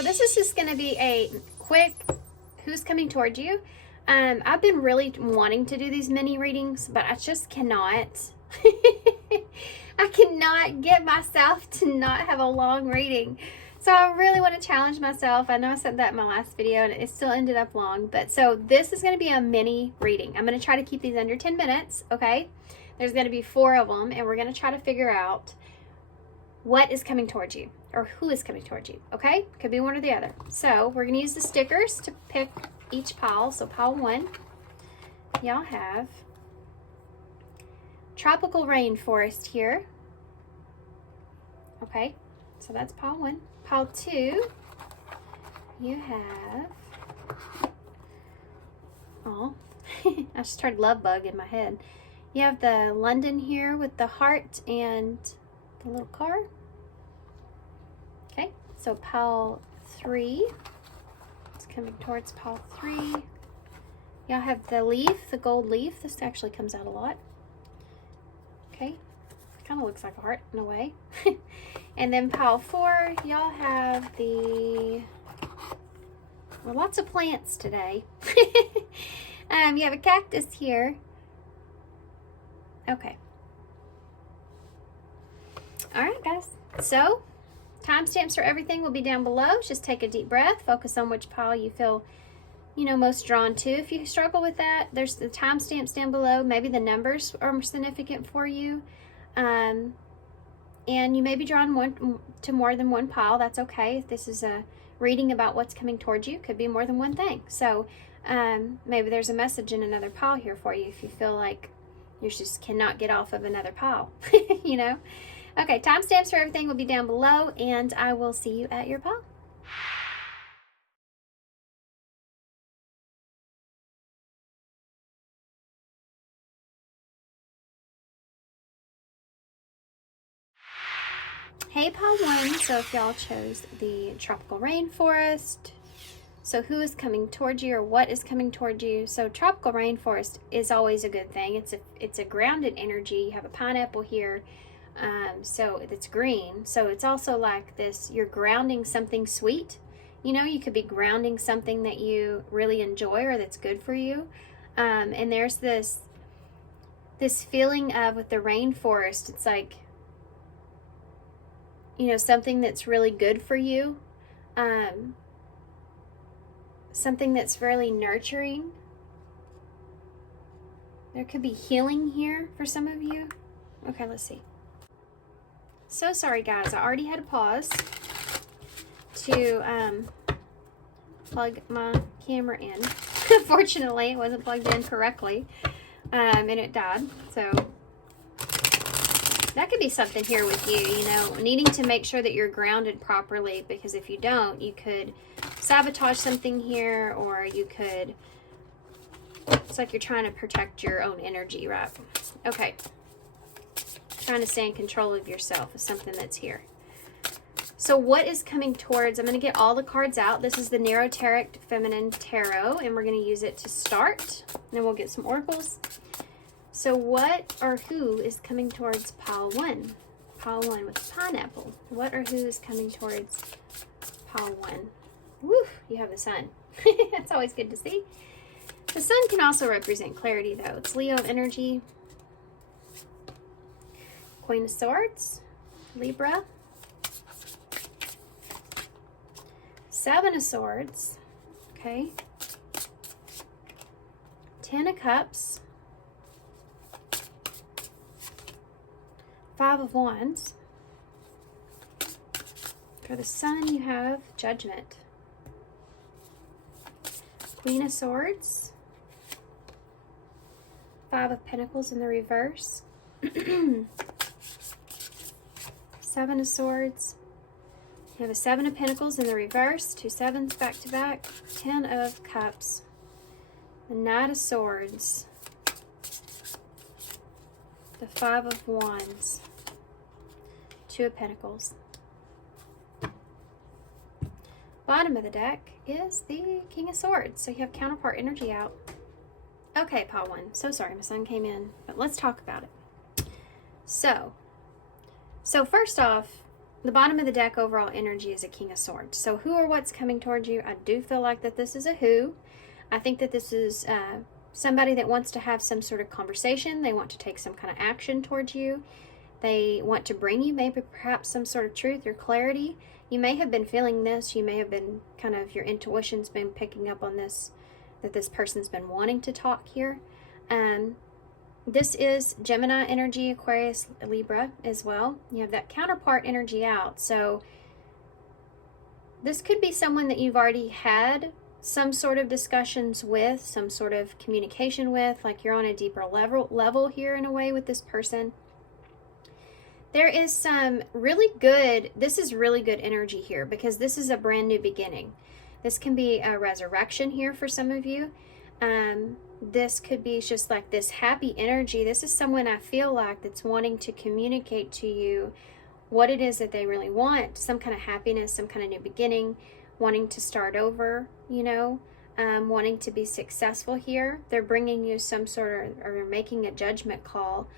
So this is just going to be a quick who's coming towards you. I've been really wanting to do these mini readings, but I just cannot. I cannot get myself to not have a long reading. So I really want to challenge myself. I know I said that in my last video and it still ended up long. But so this is going to be a mini reading. I'm going to try to keep these under 10 minutes, okay? There's going to be 4 of them, and we're going to try to figure out what is coming towards you or who is coming towards you, okay? Could be one or the other. So we're going to use the stickers to pick each pile. So pile 1, y'all have tropical rainforest here. Okay, so that's pile 1. Pile 2, you have, oh, I just heard love bug in my head. You have the London here with the heart and the little car. Okay, so pile 3, it's coming towards pile 3. Y'all have the leaf, the gold leaf. This actually comes out a lot. Okay, kind of looks like a heart in a way. And then pile 4, y'all have the, well, lots of plants today. You have a cactus here. Okay. All right, guys. So, timestamps for everything will be down below. Just take a deep breath. Focus on which pile you feel, you know, most drawn to. If you struggle with that, there's the timestamps down below. Maybe the numbers are significant for you. And you may be drawn to more than one pile. That's okay. If this is a reading about what's coming towards you, could be more than one thing. So maybe there's a message in another pile here for you if you feel like you just cannot get off of another pile, you know? Okay, timestamps for everything will be down below, and I will see you at your pile. Hey, pile 1, so if y'all chose the tropical rainforest, so who is coming towards you or what is coming towards you? So tropical rainforest is always a good thing. It's a grounded energy. You have a pineapple here, so it's green. So it's also like this, you're grounding something sweet. You know, you could be grounding something that you really enjoy or that's good for you. And there's this feeling of, with the rainforest, it's like, you know, something that's really good for you. Something that's really nurturing. There could be healing here for some of you. Okay, let's see. So sorry, guys. I already had to pause to plug my camera in. Unfortunately, it wasn't plugged in correctly, and it died. So that could be something here with you, you know, needing to make sure that you're grounded properly, because if you don't, you could sabotage something here, or you could, it's like you're trying to protect your own energy, right? Okay. Trying to stay in control of yourself is something that's here. So what is coming towards, I'm going to get all the cards out. This is the Neroteric Feminine Tarot, and we're going to use it to start. Then we'll get some oracles. So what or who is coming towards pile 1? Pile 1 with pineapple. What or who is coming towards pile 1? Woo, you have the sun. That's always good to see. The sun can also represent clarity, though. It's Leo energy. Queen of Swords, Libra. 7 of Swords, okay. 10 of Cups. 5 of Wands. For the sun, you have Judgment. Queen of Swords. 5 of Pentacles in the reverse. 7 of Swords. You have a 7 of Pentacles in the reverse. 2 sevens back to back. 10 of Cups. The Knight of Swords. The 5 of Wands. 2 of Pentacles. Bottom of the deck is the King of Swords. So you have counterpart energy out. Okay, pile 1. So sorry, my son came in. But let's talk about it. So first off, The bottom of the deck overall energy is a King of Swords. So who or what's coming towards you? I do feel like that this is a who. I think that this is somebody that wants to have some sort of conversation. They want to take some kind of action towards you. They want to bring you maybe perhaps some sort of truth or clarity. You may have been feeling this. You may have been kind of, your intuition's been picking up on this, that this person's been wanting to talk here. This is Gemini energy, Aquarius, Libra as well. You have that counterpart energy out. So this could be someone that you've already had some sort of discussions with, some sort of communication with, like you're on a deeper level here in a way with this person. There is some really good, this is really good energy here because this is a brand new beginning. This can be a resurrection here for some of you. This could be just like this happy energy. This is someone I feel like that's wanting to communicate to you what it is that they really want. Some kind of happiness, some kind of new beginning, wanting to start over, you know, wanting to be successful here. They're bringing you some sort of, or making a judgment call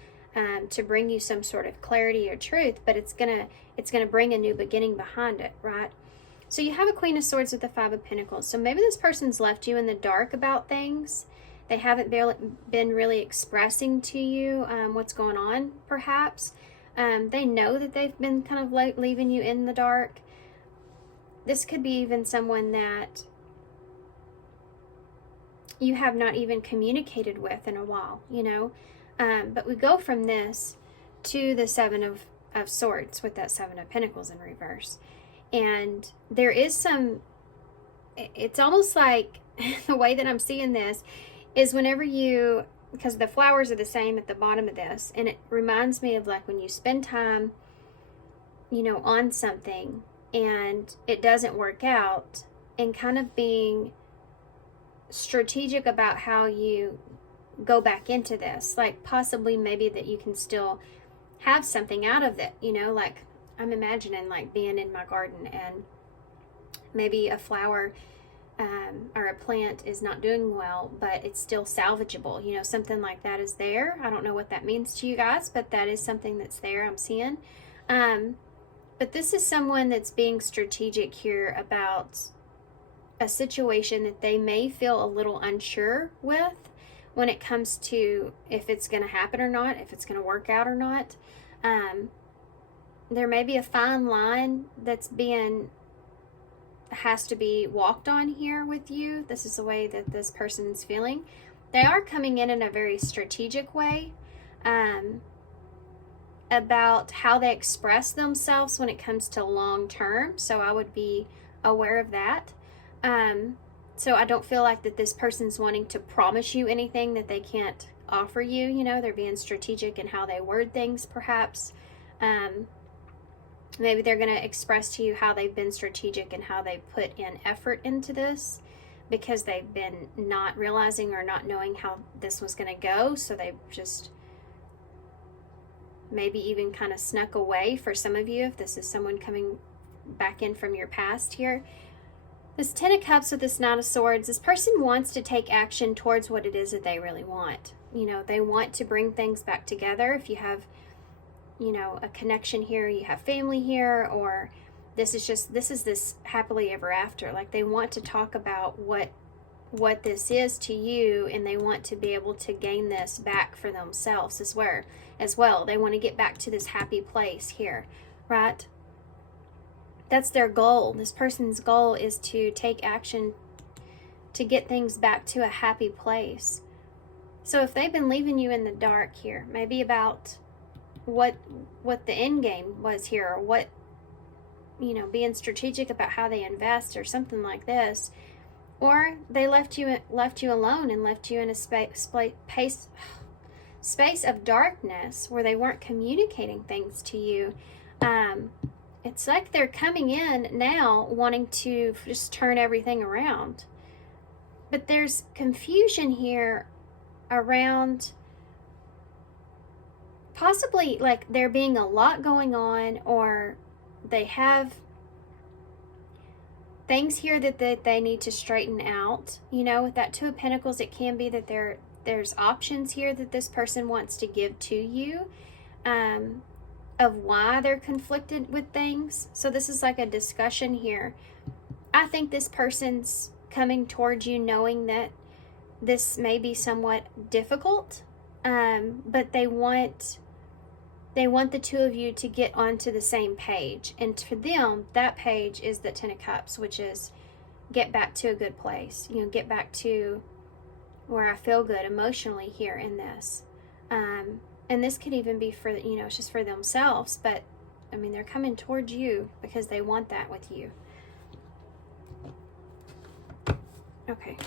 to bring you some sort of clarity or truth, but it's gonna bring a new beginning behind it, right? So you have a Queen of Swords with the Five of Pentacles. So maybe this person's left you in the dark about things. They haven't been really expressing to you what's going on, perhaps. They know that they've been kind of leaving you in the dark. This could be even someone that you have not even communicated with in a while, you know. But we go from this to the Seven of Swords with that Seven of Pentacles in reverse. And there is some, it's almost like the way that I'm seeing this is whenever you, because the flowers are the same at the bottom of this, and it reminds me of like when you spend time, you know, on something and it doesn't work out, and kind of being strategic about how you go back into this, like possibly maybe that you can still have something out of it, you know, like I'm imagining like being in my garden and maybe a flower or a plant is not doing well, but it's still salvageable, you know, something like that is there. I don't know what that means to you guys, but that is something that's there, I'm seeing. But this is someone that's being strategic here about a situation that they may feel a little unsure with when it comes to if it's going to happen or not, if it's going to work out or not. There may be a fine line that's has to be walked on here with you. This is the way that this person's feeling. They are coming in a very strategic way about how they express themselves when it comes to long term. So I would be aware of that. So I don't feel like that this person's wanting to promise you anything that they can't offer you. You know, they're being strategic in how they word things, perhaps. Maybe they're going to express to you how they've been strategic and how they put in effort into this because they've been not realizing or not knowing how this was going to go. So they've just maybe even kind of snuck away for some of you if this is someone coming back in from your past here. This Ten of Cups with this Knight of Swords, this person wants to take action towards what it is that they really want. You know, they want to bring things back together. If you have, you know, a connection here, you have family here, or this is this happily ever after. Like they want to talk about what this is to you, and they want to be able to gain this back for themselves as well. They want to get back to this happy place here, right? That's their goal. This person's goal is to take action to get things back to a happy place. So if they've been leaving you in the dark here, maybe about what the end game was here, or what, you know, being strategic about how they invest or something like this, or they left you alone and left you in a space of darkness where they weren't communicating things to you. It's like they're coming in now wanting to just turn everything around. But there's confusion here around possibly like there being a lot going on, or they have things here that they need to straighten out. You know, with that Two of Pentacles, it can be that there's options here that this person wants to give to you of why they're conflicted with things. So this is like a discussion here. I think this person's coming towards you knowing that this may be somewhat difficult, but they want the two of you to get onto the same page. And for them, that page is the Ten of Cups, which is get back to a good place. You know, get back to where I feel good emotionally here in this. And this could even be for, you know, it's just for themselves. But, I mean, they're coming towards you because they want that with you. Okay.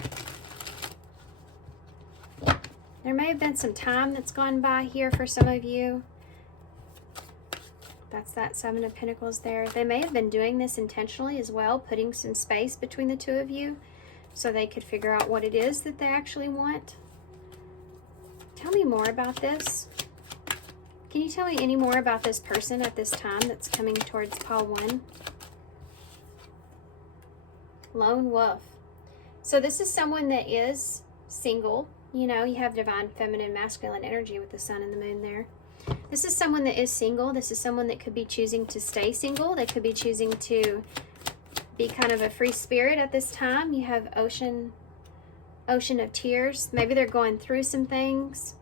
There may have been some time that's gone by here for some of you. That's that Seven of Pentacles there. They may have been doing this intentionally as well, putting some space between the two of you so they could figure out what it is that they actually want. Tell me more about this. Can you tell me any more about this person at this time that's coming towards pile 1? Lone Wolf. So this is someone that is single. You know, you have divine feminine masculine energy with the sun and the moon there. This is someone that is single. This is someone that could be choosing to stay single. They could be choosing to be kind of a free spirit at this time. You have ocean of tears. Maybe they're going through some things.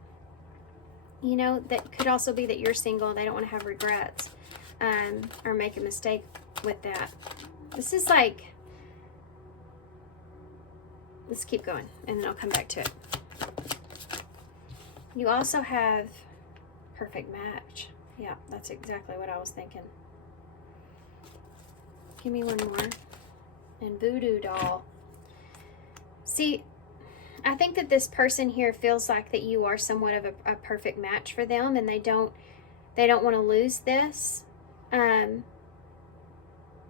You know, that could also be that you're single. They don't want to have regrets or make a mistake with that. This is like, let's keep going and then I'll come back to it. You also have perfect match. Yeah, that's exactly what I was thinking. Give me one more. And voodoo doll. See, I think that this person here feels like that you are somewhat of a perfect match for them, and they don't want to lose this.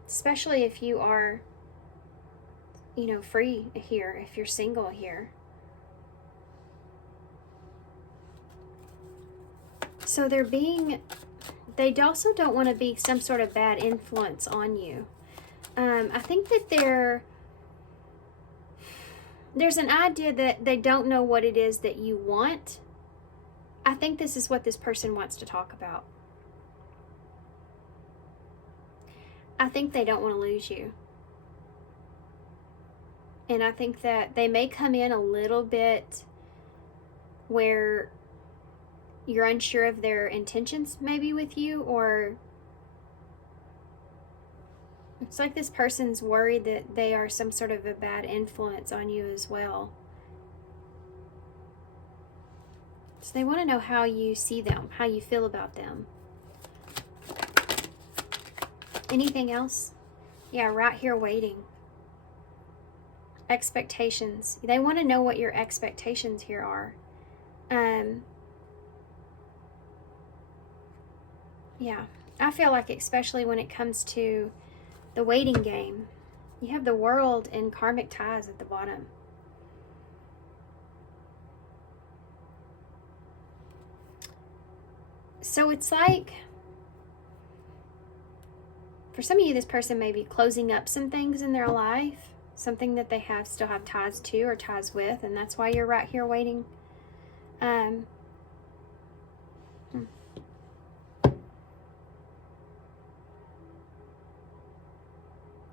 Especially if you are, you know, free here, if you're single here. So they also don't want to be some sort of bad influence on you. I think that there's an idea that they don't know what it is that you want. I think this is what this person wants to talk about. I think they don't want to lose you. And I think that they may come in a little bit where you're unsure of their intentions maybe with you, or it's like this person's worried that they are some sort of a bad influence on you as well. So they want to know how you see them, how you feel about them. Anything else? Yeah, right here waiting. Expectations. They want to know what your expectations here are. Yeah, I feel like especially when it comes to the waiting game, you have the World and karmic ties at the bottom. So it's like, for some of you, this person may be closing up some things in their life, something that they still have ties to or ties with, and that's why you're right here waiting.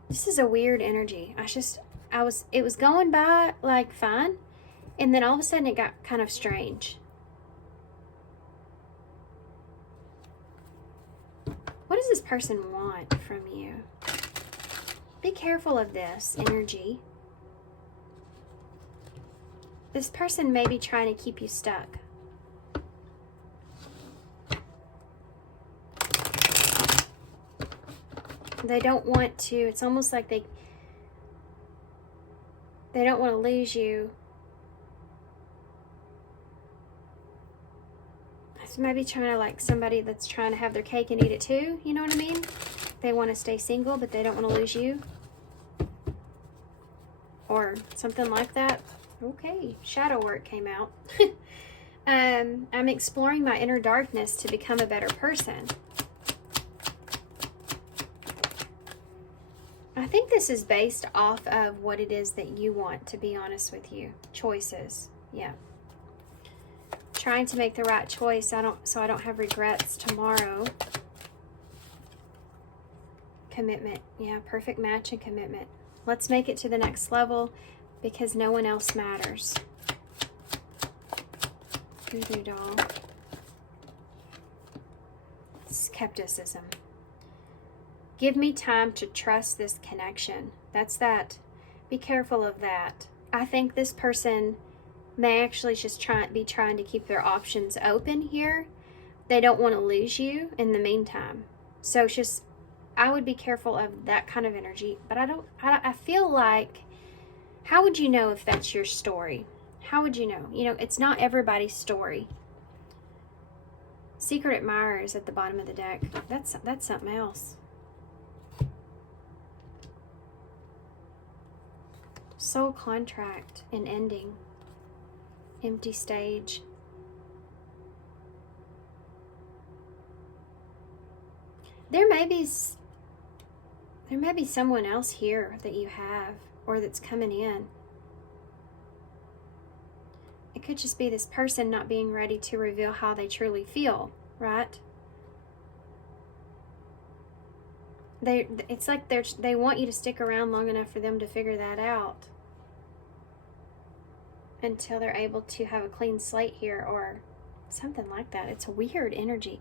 This is a weird energy. It was going by like fine, and then all of a sudden it got kind of strange. What does this person want from you? Be careful of this energy. This person may be trying to keep you stuck. They don't want to, it's almost like they don't want to lose you. It's maybe trying to, like somebody that's trying to have their cake and eat it too, you know what I mean? They want to stay single, but they don't want to lose you. Or something like that. Okay, shadow work came out. I'm exploring my inner darkness to become a better person. I think this is based off of what it is that you want, to be honest with you. Choices. Yeah. Trying to make the right choice so I don't have regrets tomorrow. commitment. Yeah, perfect match and commitment. Let's make it to the next level because no one else matters. Voodoo doll. Skepticism. Give me time to trust this connection. That's that. Be careful of that. I think this person may actually just be trying to keep their options open here. They don't want to lose you in the meantime. So it's just, I would be careful of that kind of energy. But I feel like, how would you know if that's your story? How would you know? You know, it's not everybody's story. Secret admirers at the bottom of the deck. That's something else. Soul contract and ending. Empty stage. There may be someone else here that you have or that's coming in. It could just be this person not being ready to reveal how they truly feel, right? It's like they want you to stick around long enough for them to figure that out until they're able to have a clean slate here or something like that. It's a weird energy.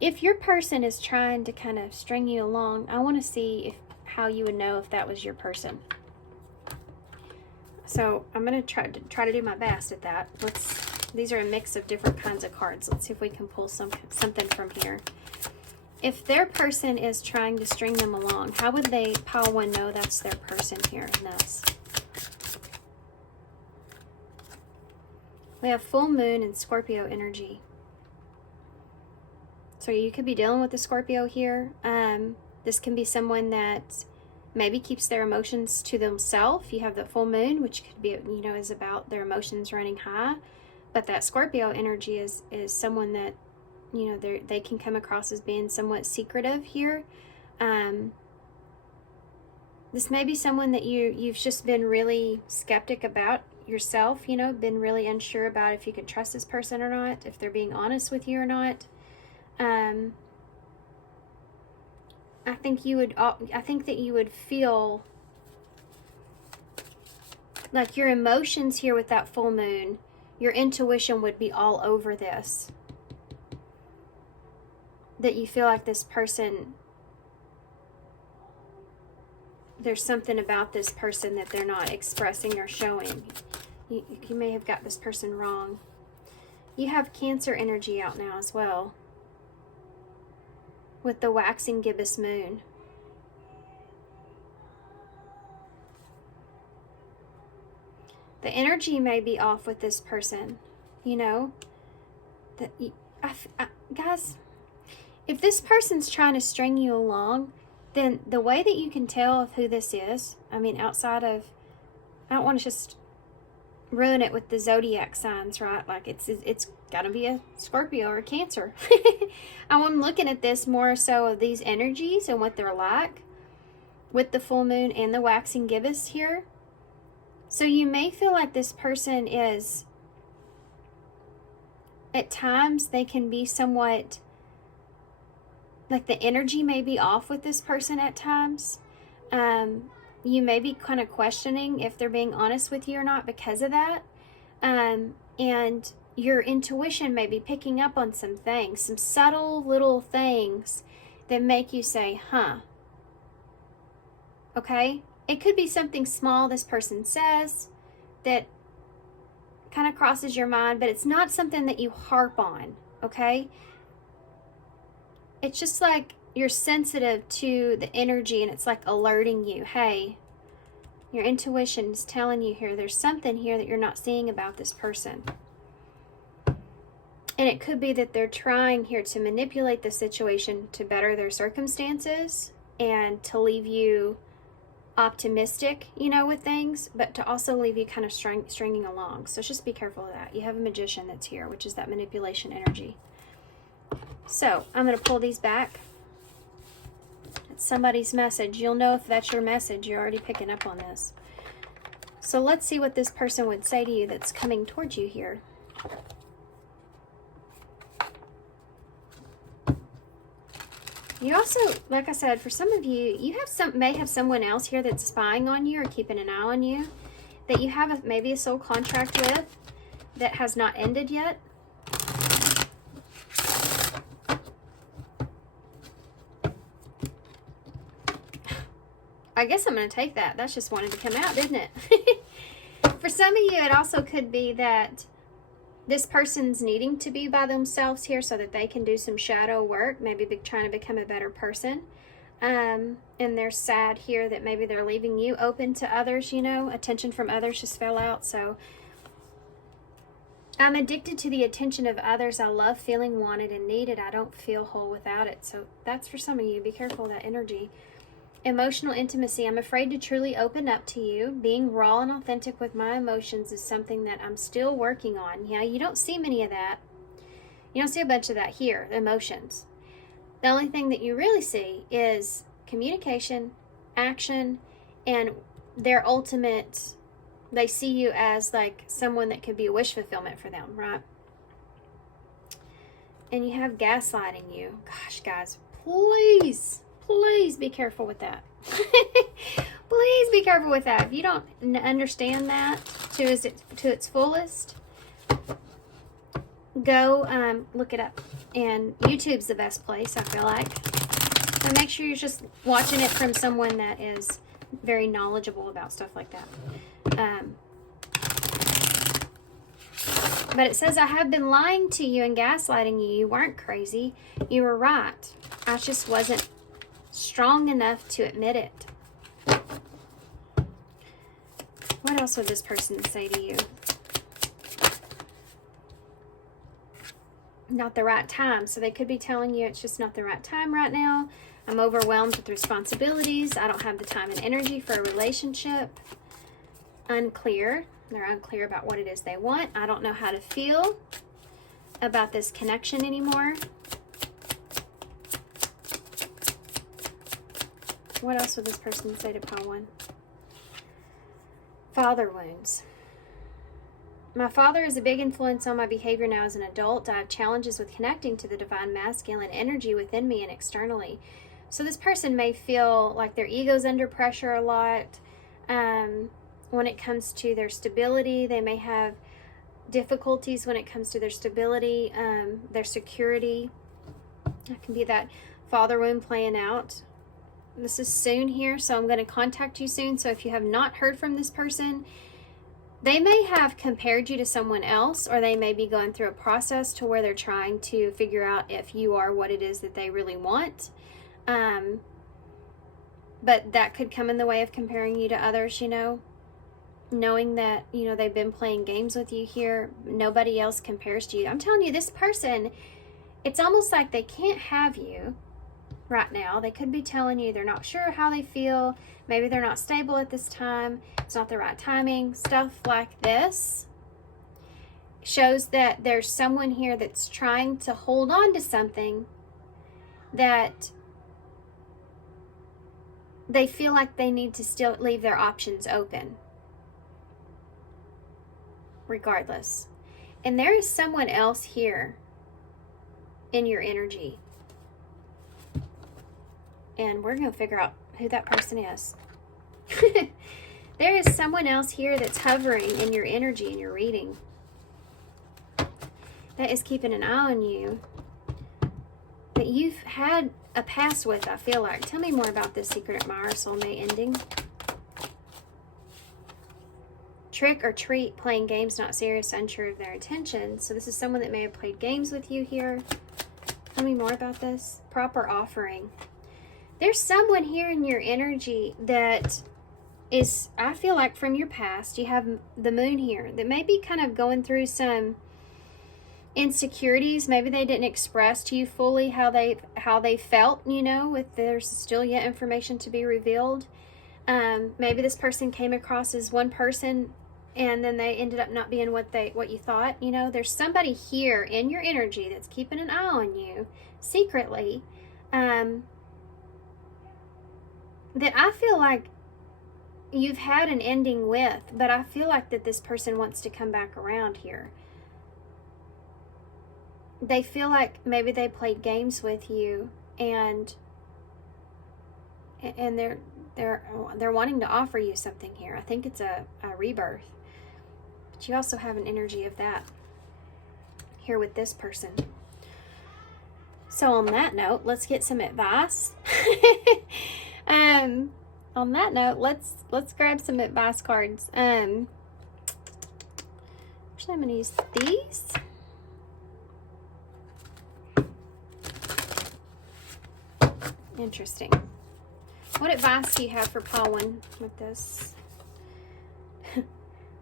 If your person is trying to kind of string you along, I want to see how you would know if that was your person. So I'm going to try to do my best at that. These are a mix of different kinds of cards. Let's see if we can pull something from here. If their person is trying to string them along, how would pile one know that's their person here in this? We have full moon and Scorpio energy. So you could be dealing with the Scorpio here. This can be someone that maybe keeps their emotions to themselves. You have the full moon, which could be, you know, is about their emotions running high. But that Scorpio energy is someone that, you know, they can come across as being somewhat secretive here. This may be someone that you've just been really skeptic about yourself, you know, been really unsure about if you can trust this person or not, if they're being honest with you or not. I think that you would feel like your emotions here with that full moon, your intuition would be all over this. That you feel like this person, there's something about this person that they're not expressing or showing. You may have got this person wrong. You have Cancer energy out now as well, with the waxing gibbous moon. The energy may be off with this person, you know. Guys, if this person's trying to string you along, then the way that you can tell of who this is, I mean, outside of, I don't want to just ruin it with the zodiac signs, right? Like it's got to be a Scorpio or a Cancer. I'm looking at this more so of these energies and what they're like with the full moon and the waxing gibbous here. So you may feel like this person is, at times they can be somewhat, like the energy may be off with this person at times. You may be kind of questioning if they're being honest with you or not because of that. And your intuition may be picking up on some things, some subtle little things that make you say, huh. Okay? It could be something small this person says that kind of crosses your mind, but it's not something that you harp on, okay? It's just like you're sensitive to the energy and it's like alerting you, hey, your intuition is telling you here, there's something here that you're not seeing about this person. And it could be that they're trying here to manipulate the situation to better their circumstances and to leave you optimistic, you know, with things, but to also leave you kind of stringing along. So just be careful of that. You have a Magician that's here, which is that manipulation energy. So I'm going to pull these back. It's somebody's message. You'll know if that's your message. You're already picking up on this. So let's see what this person would say to you that's coming towards you here. You also, like I said, for some of you, you have may have someone else here that's spying on you or keeping an eye on you that you have maybe a soul contract with that has not ended yet. I guess I'm going to take that. That's just wanted to come out, didn't it? For some of you, it also could be that this person's needing to be by themselves here so that they can do some shadow work, maybe trying to become a better person. And they're sad here that maybe they're leaving you open to others, you know. Attention from others just fell out. So I'm addicted to the attention of others. I love feeling wanted and needed. I don't feel whole without it. So that's for some of you. Be careful of that energy. Emotional intimacy. I'm afraid to truly open up to you. Being raw and authentic with my emotions is something that I'm still working on. Yeah, you don't see many of that. You don't see a bunch of that here, emotions. The only thing that you really see is communication, action, and their ultimate, they see you as like someone that could be a wish fulfillment for them, right? And you have gaslighting you. Gosh, guys, please be careful with that. Please be careful with that. If you don't understand that to its fullest, go look it up. And YouTube's the best place, I feel like. So make sure you're just watching it from someone that is very knowledgeable about stuff like that. But it says, I have been lying to you and gaslighting you. You weren't crazy. You were right. I just wasn't strong enough to admit it. What else would this person say to you? Not the right time. So they could be telling you it's just not the right time right now. I'm overwhelmed with responsibilities. I don't have the time and energy for a relationship. Unclear. They're unclear about what it is they want. I don't know how to feel about this connection anymore. What else would this person say to pile one? Father wounds. My father is a big influence on my behavior now as an adult. I have challenges with connecting to the divine masculine energy within me and externally. So this person may feel like their ego's under pressure a lot. When it comes to their stability, they may have difficulties when it comes to their stability, their security. That can be that father wound playing out. This is soon here, so I'm going to contact you soon. So if you have not heard from this person, they may have compared you to someone else, or they may be going through a process to where they're trying to figure out if you are what it is that they really want. But that could come in the way of comparing you to others, you know, knowing that, you know, they've been playing games with you here. Nobody else compares to you. I'm telling you, this person, it's almost like they can't have you right now. They could be telling you they're not sure how they feel. Maybe they're not stable at this time. It's not the right timing. Stuff like this shows that there's someone here that's trying to hold on to something that they feel like they need to still leave their options open regardless. And there is someone else here in your energy. And we're going to figure out who that person is. There is someone else here that's hovering in your energy, in your reading, that is keeping an eye on you, that you've had a past with, I feel like. Tell me more about this secret admirer soulmate ending. Trick or treat, playing games, not serious, unsure of their intentions. So this is someone that may have played games with you here. Tell me more about this. Proper offering. There's someone here in your energy that is, I feel like from your past, you have the moon here, that may be kind of going through some insecurities. Maybe they didn't express to you fully how they felt, you know, if there's still yet information to be revealed. Maybe this person came across as one person and then they ended up not being what you thought. You know, there's somebody here in your energy that's keeping an eye on you secretly, that I feel like you've had an ending with, but I feel like that this person wants to come back around here. They feel like maybe they played games with you and and they're wanting to offer you something here. I think it's a rebirth. But you also have an energy of that here with this person. So on that note, let's get some advice. On that note, let's grab some advice cards. Actually, I'm gonna use these. Interesting. What advice do you have for Pawan with this?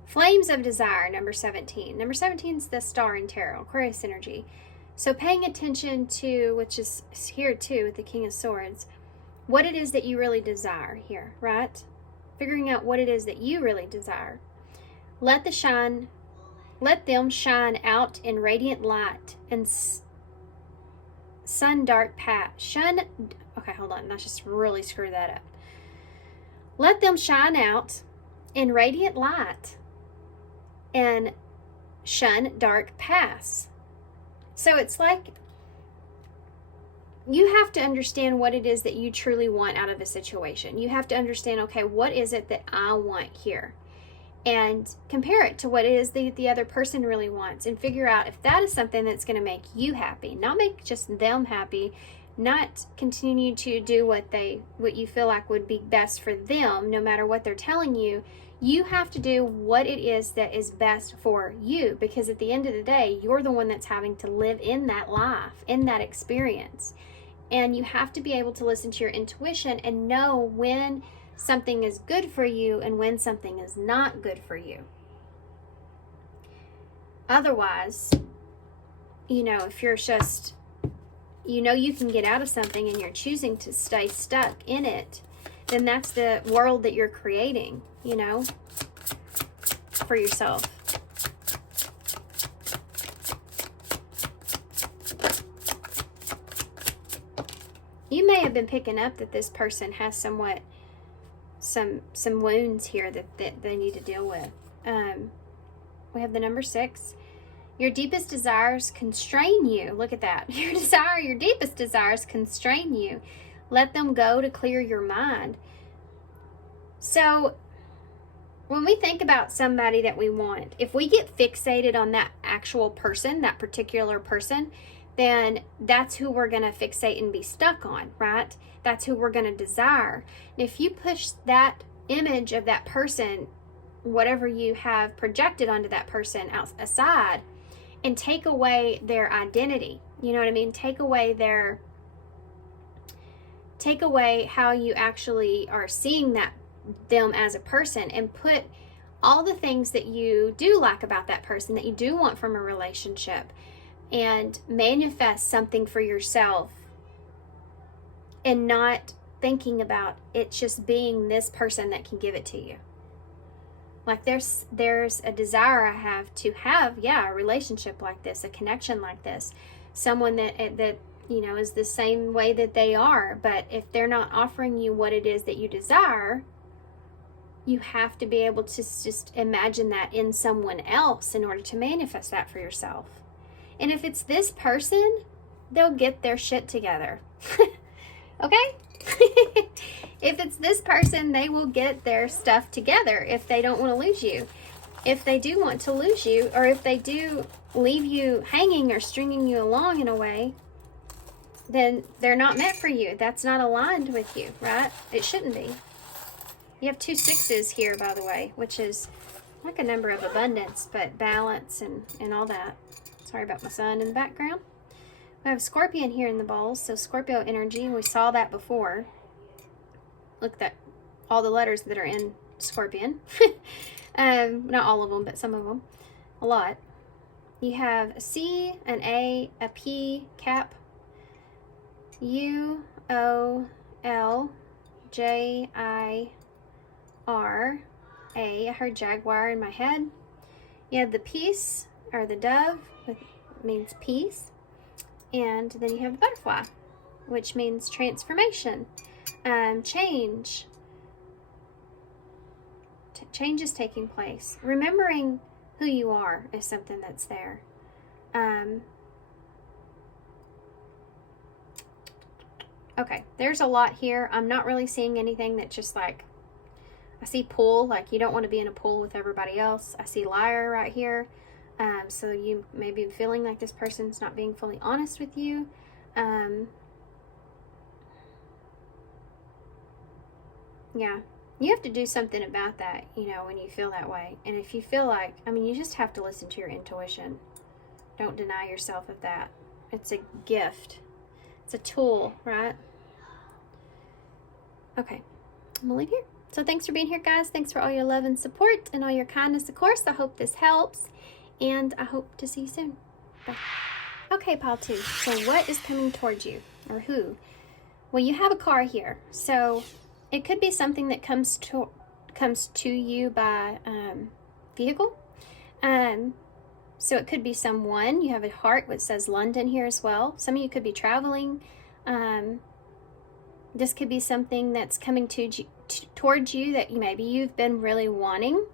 Flames of Desire, number 17. Number 17 is the star in tarot, Aquarius energy. So paying attention to, which is here too with the King of Swords, what it is that you really desire here, right? Figuring out what it is that you really desire. Let them shine out in radiant light and sun dark path. Okay, hold on. Let's just really screw that up. Let them shine out in radiant light and shun dark paths. So it's like you have to understand what it is that you truly want out of a situation. You have to understand, okay, what is it that I want here? And compare it to what it is that the other person really wants and figure out if that is something that's going to make you happy, not make just them happy, not continue to do what you feel like would be best for them, no matter what they're telling you. You have to do what it is that is best for you, because at the end of the day, you're the one that's having to live in that life, in that experience. And you have to be able to listen to your intuition and know when something is good for you and when something is not good for you. Otherwise, if you're just, you can get out of something and you're choosing to stay stuck in it, then that's the world that you're creating, for yourself. You may have been picking up that this person has somewhat some wounds here that they need to deal with. We have the number 6. Your deepest desires constrain you. Look at that. Your deepest desires constrain you. Let them go to clear your mind. So when we think about somebody that we want, if we get fixated on that actual person, that particular person, then that's who we're going to fixate and be stuck on, right? That's who we're going to desire. And if you push that image of that person, whatever you have projected onto that person aside, and take away their identity, you know what I mean? Take away how you actually are seeing them as a person, and put all the things that you do like about that person, that you do want from a relationship, and manifest something for yourself, and not thinking about it just being this person that can give it to you. Like there's a desire I have to have, a relationship like this, a connection like this, someone that is the same way that they are. But if they're not offering you what it is that you desire, you have to be able to just imagine that in someone else in order to manifest that for yourself. And if it's this person, they'll get their shit together. Okay? If it's this person, they will get their stuff together if they don't want to lose you. If they do want to lose you, or if they do leave you hanging or stringing you along in a way, then they're not meant for you. That's not aligned with you, right? It shouldn't be. You have 2 6s here, by the way, which is like a number of abundance, but balance and all that. Sorry about my son in the background. We have Scorpion here in the bowls, so Scorpio energy. We saw that before. Look at all the letters that are in Scorpion. Not all of them, but some of them. A lot. You have a C, an A, a P, cap, U, O, L, J, I, R, A. I heard jaguar in my head. You have the peace, or the dove, which means peace. And then you have the butterfly, which means transformation, change. Change is taking place. Remembering who you are is something that's there. Okay, there's a lot here. I'm not really seeing anything that's just like, I see pool, like you don't want to be in a pool with everybody else. I see liar right here. So you may be feeling like this person's not being fully honest with you. Yeah, you have to do something about that, you know, when you feel that way. And if you feel like, I mean, you just have to listen to your intuition. Don't deny yourself of that. It's a gift. It's a tool, right? Okay, I'm gonna leave here. So thanks for being here, guys. Thanks for all your love and support and all your kindness, of course. I hope this helps, and I hope to see you soon. Bye. Okay, pile 2. So what is coming towards you, or who? Well, you have a car here, so it could be something that comes to you by vehicle. So it could be someone. You have a heart which says London here as well. Some of you could be traveling. This could be something that's coming towards you that maybe you've been really wanting.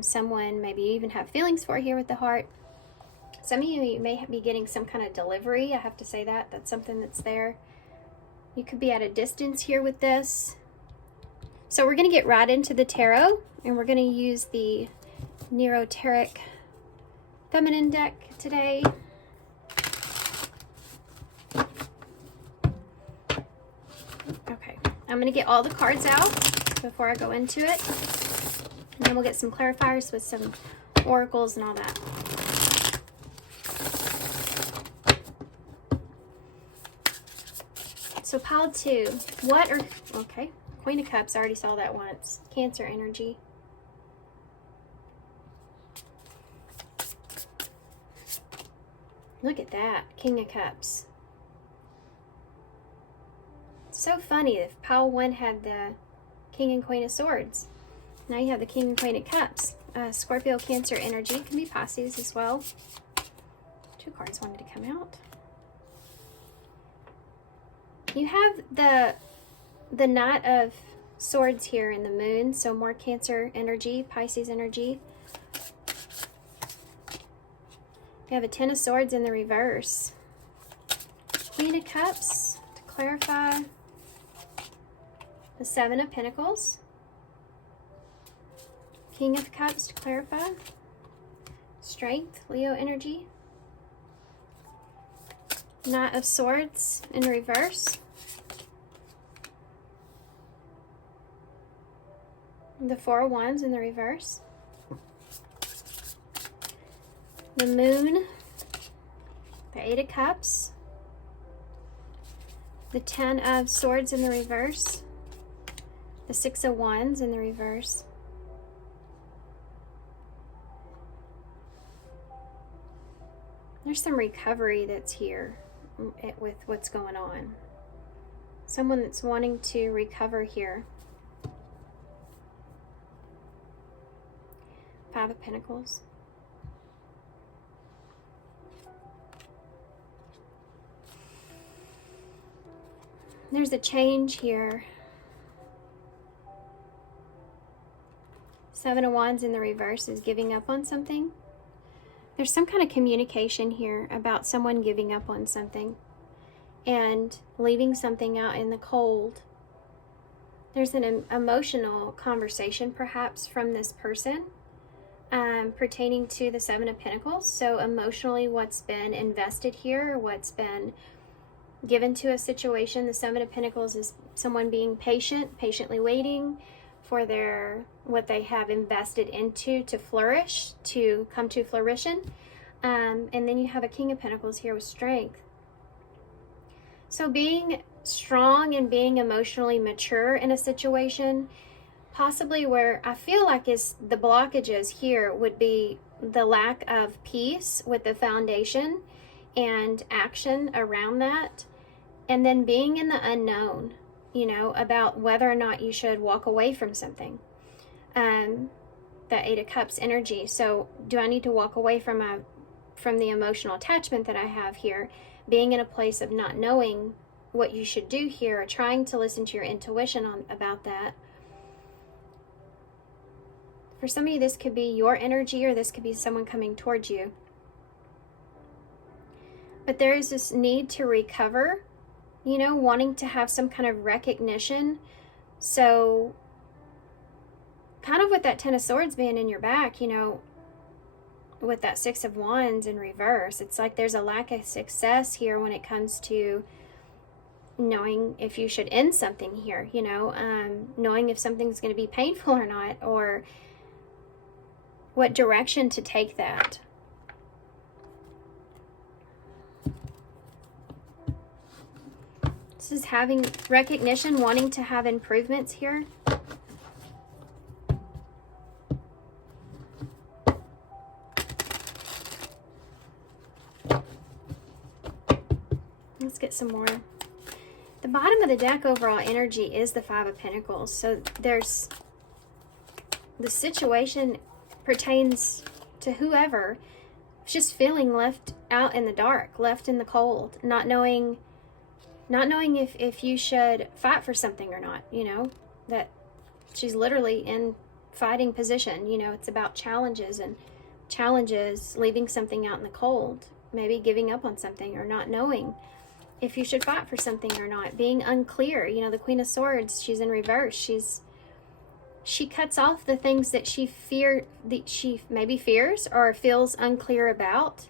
Someone maybe you even have feelings for here with the heart. Some of you may be getting some kind of delivery. I have to say that. That's something that's there. You could be at a distance here with this. So we're going to get right into the tarot, and we're going to use the Neroteric Feminine deck today. Okay, I'm going to get all the cards out before I go into it, and then we'll get some clarifiers with some oracles and all that. So pile 2, what are, okay, Queen of Cups, I already saw that once. Cancer energy. Look at that, King of Cups. It's so funny, if pile 1 had the King and Queen of Swords. Now you have the King and Queen of Cups. Scorpio, Cancer energy, can be Pisces as well. 2 cards wanted to come out. You have the Knight of Swords here in the Moon, so more Cancer energy, Pisces energy. You have a 10 of Swords in the reverse. Queen of Cups, to clarify. The 7 of Pentacles. King of Cups, to clarify. Strength, Leo energy. Knight of Swords in reverse. The 4 of Wands in the reverse. The Moon. The 8 of Cups. The 10 of Swords in the reverse. The 6 of Wands in the reverse. There's some recovery that's here with what's going on. Someone that's wanting to recover here. 5 of Pentacles. There's a change here. 7 of Wands in the reverse is giving up on something. There's some kind of communication here about someone giving up on something and leaving something out in the cold. There's an emotional conversation perhaps from this person pertaining to the 7 of Pentacles. So emotionally, what's been invested here, what's been given to a situation. The 7 of Pentacles is someone being patient, patiently waiting for what they have invested into to flourish, to come to fruition. And then you have a King of Pentacles here with strength. So being strong and being emotionally mature in a situation, possibly where I feel like is the blockages here would be the lack of peace with the foundation and action around that, and then being in the unknown, you know, about whether or not you should walk away from something. That 8 of Cups energy. So do I need to walk away from the emotional attachment that I have here, being in a place of not knowing what you should do here, or trying to listen to your intuition about that? For some of you, this could be your energy, or this could be someone coming towards you. But there is this need to recover you know, wanting to have some kind of recognition. So kind of with that Ten of Swords being in your back, you know, with that Six of Wands in reverse, it's like there's a lack of success here when it comes to knowing if you should end something here, you know, knowing if something's going to be painful or not, or what direction to take that. This is having recognition, wanting to have improvements here. Let's get some more. The bottom of the deck overall energy is the Five of Pentacles. So there's the situation pertains to whoever is just feeling left out in the dark, left in the cold, not knowing if you should fight for something or not, you know, that she's literally in fighting position. You know, it's about challenges, and challenges, leaving something out in the cold, maybe giving up on something or not knowing if you should fight for something or not, being unclear. You know, the Queen of Swords, she's in reverse. She cuts off the things that she maybe fears or feels unclear about.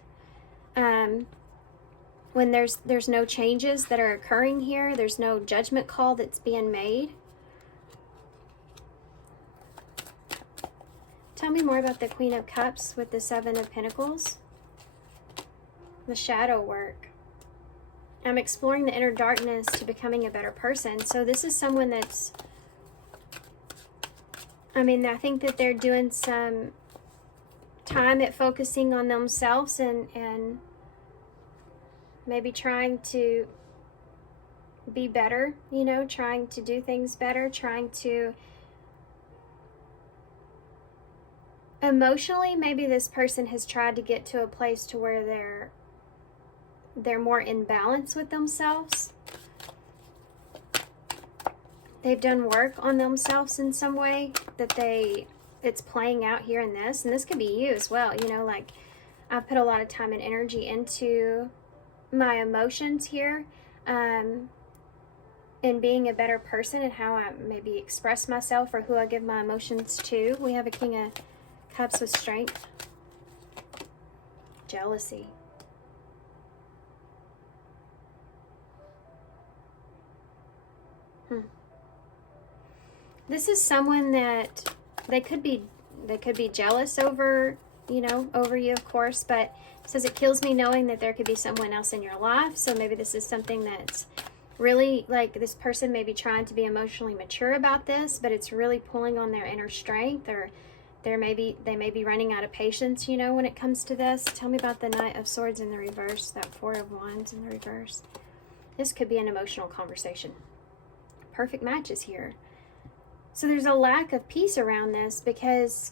When there's no changes that are occurring here, there's no judgment call that's being made. Tell me more about the Queen of Cups with the Seven of Pentacles. The shadow work. I'm exploring the inner darkness to becoming a better person. So this is someone that's, I mean, I think that they're doing some time at focusing on themselves and maybe trying to be better, you know, trying to do things better, trying to emotionally, maybe this person has tried to get to a place to where they're more in balance with themselves. They've done work on themselves in some way that it's playing out here in this, and this could be you as well. You know, like I've put a lot of time and energy into my emotions here, and being a better person and how I maybe express myself or who I give my emotions to. We have a King of Cups with strength. Jealousy. This is someone that they could be jealous over, you know, over you, of course, but it says it kills me knowing that there could be someone else in your life. So maybe this is something that's really, like, this person may be trying to be emotionally mature about this, but it's really pulling on their inner strength, or they may be running out of patience, you know, when it comes to this. Tell me about the Knight of Swords in the reverse, that Four of Wands in the reverse. This could be an emotional conversation. Perfect matches here. So there's a lack of peace around this because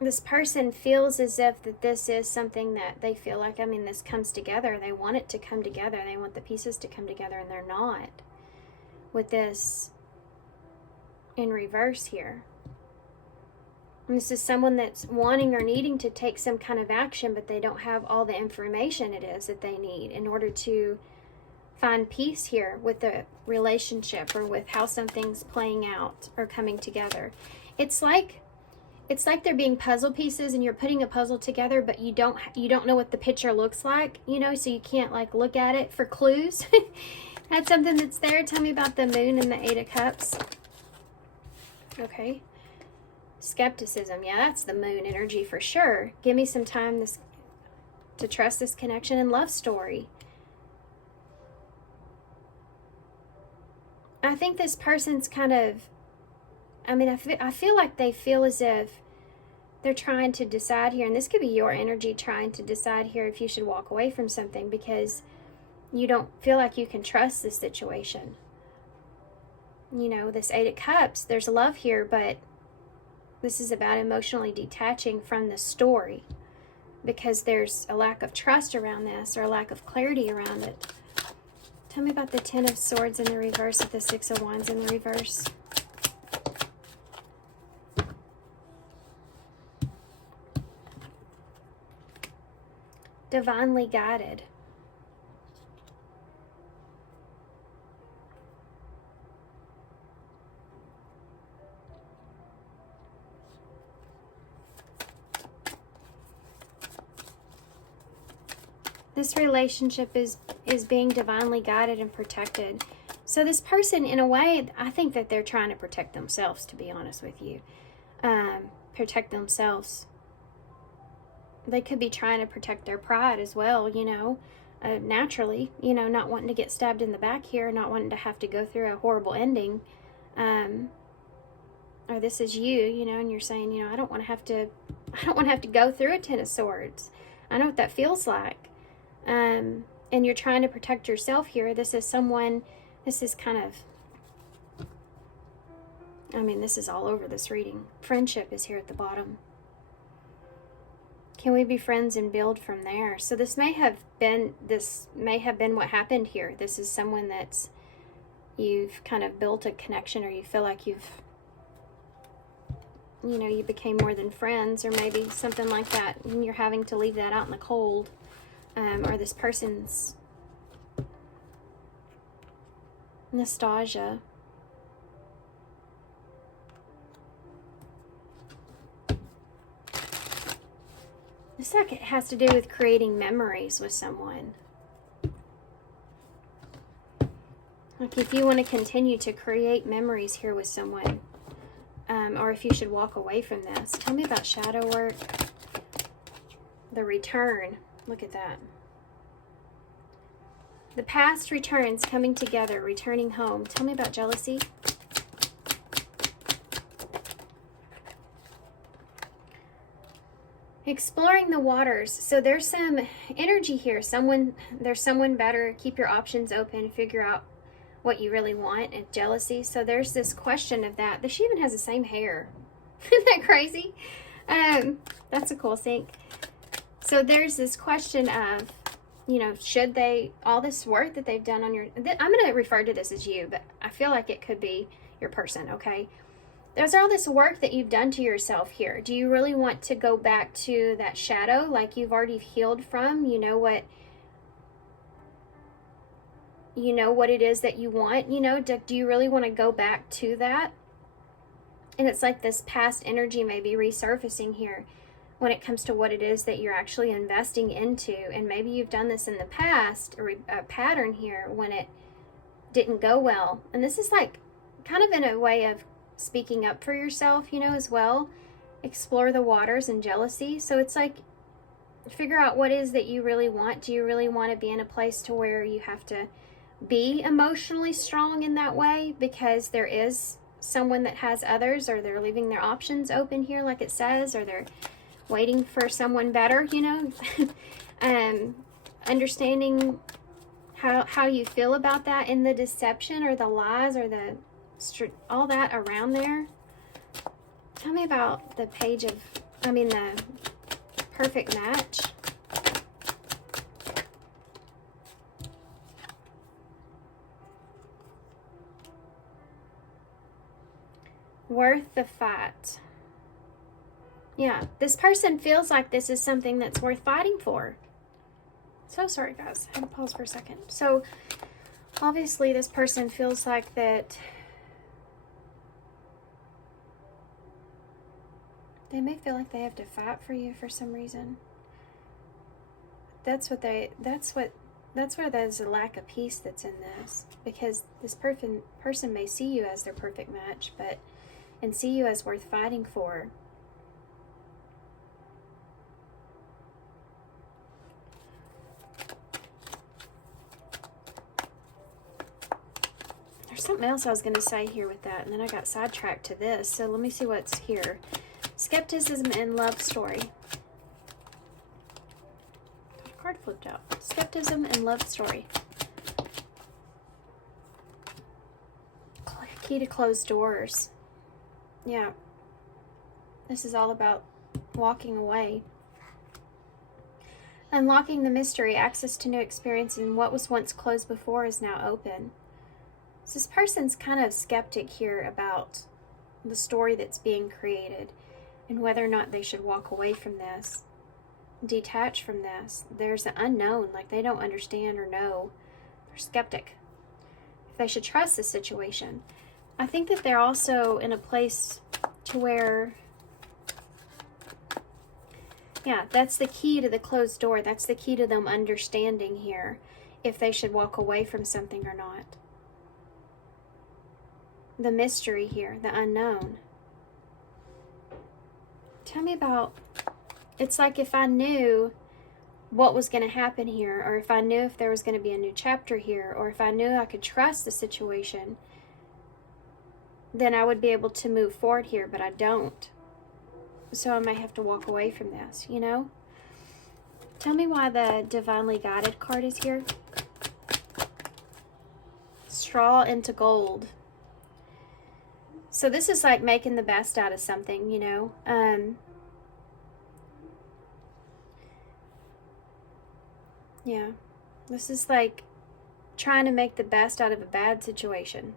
this person feels as if that this is something that they feel like, I mean, this comes together. They want it to come together. They want the pieces to come together, and they're not. With this in reverse here. And this is someone that's wanting or needing to take some kind of action, but they don't have all the information it is that they need in order to find peace here with the relationship, or with how something's playing out or coming together. It's like they're being puzzle pieces, and you're putting a puzzle together, but you don't know what the picture looks like, you know, so you can't like look at it for clues. That's something that's there. Tell me about the Moon and the Eight of Cups. Okay. Skepticism. Yeah, that's the Moon energy for sure. Give me some time to trust this connection and love story. I think this person's kind of, I mean, I feel like they feel as if they're trying to decide here, and this could be your energy trying to decide here if you should walk away from something because you don't feel like you can trust this situation. You know, this Eight of Cups, there's love here, but this is about emotionally detaching from the story because there's a lack of trust around this, or a lack of clarity around it. Tell me about the Ten of Swords in the reverse with the Six of Wands in the reverse. Divinely guided. This relationship is being divinely guided and protected. So this person, in a way, I think that they're trying to protect themselves, to be honest with you. Protect themselves. They could be trying to protect their pride as well, you know, naturally, you know, not wanting to get stabbed in the back here, not wanting to have to go through a horrible ending. Or this is you, you know, and you're saying, you know, I don't want to have to go through a Ten of Swords. I know what that feels like. And you're trying to protect yourself here. This is someone, this is kind of, I mean, this is all over this reading. Friendship is here at the bottom. Can we be friends and build from there? So this may have been what happened here. This is someone that's, you've kind of built a connection, or you feel like you've, you know, you became more than friends, or maybe something like that, and you're having to leave that out in the cold. Or this person's nostalgia. It's like it has to do with creating memories with someone. Like if you want to continue to create memories here with someone, or if you should walk away from this. Tell me about shadow work. The return. Look at that. The past returns, coming together, returning home. Tell me about jealousy. Exploring the waters. So there's some energy here. There's someone better. Keep your options open. Figure out what you really want. And jealousy. So there's this question of that. She even has the same hair. Isn't that crazy? That's a cool sync. So there's this question of, you know, should they, all this work that they've done on your, I'm going to refer to this as you, but I feel like it could be your person, okay? There's all this work that you've done to yourself here. Do you really want to go back to that shadow like you've already healed from? You know what it is that you want, you know? Do you really want to go back to that? And it's like this past energy may be resurfacing here when it comes to what it is that you're actually investing into. And maybe you've done this in the past, or a pattern here when it didn't go well. And this is like kind of in a way of speaking up for yourself, you know, as well. Explore the waters and jealousy. So it's like, figure out what it is that you really want. Do you really want to be in a place to where you have to be emotionally strong in that way because there is someone that has others, or they're leaving their options open here like it says, or they're waiting for someone better, you know? Understanding how you feel about that in the deception or the lies or the all that around there. Tell me about the the perfect match. Worth the fight. Yeah, this person feels like this is something that's worth fighting for. So sorry, guys. I had to pause for a second. So, obviously, this person feels like that they may feel like they have to fight for you for some reason. That's where there's a lack of peace that's in this, because this person may see you as their perfect match, and see you as worth fighting for. There's something else I was going to say here with that, and then I got sidetracked to this. So let me see what's here. Skepticism and love story. Card flipped out. Skepticism and love story. Key to closed doors. Yeah. This is all about walking away. Unlocking the mystery. Access to new experience, and what was once closed before is now open. So this person's kind of skeptic here about the story that's being created and whether or not they should walk away from this, detach from this. There's an unknown, like they don't understand or know. They're skeptic if they should trust the situation. I think that they're also in a place to where Yeah, that's the key to the closed door. That's the key to them understanding here if they should walk away from something or not. The mystery here, the unknown. Tell me about, it's like if I knew what was going to happen here, or if I knew if there was going to be a new chapter here, or if I knew I could trust the situation, then I would be able to move forward here, but I don't. So I may have to walk away from this, you know? Tell me why the Divinely Guided card is here. Straw into gold. So this is like making the best out of something, you know? Yeah. This is like trying to make the best out of a bad situation.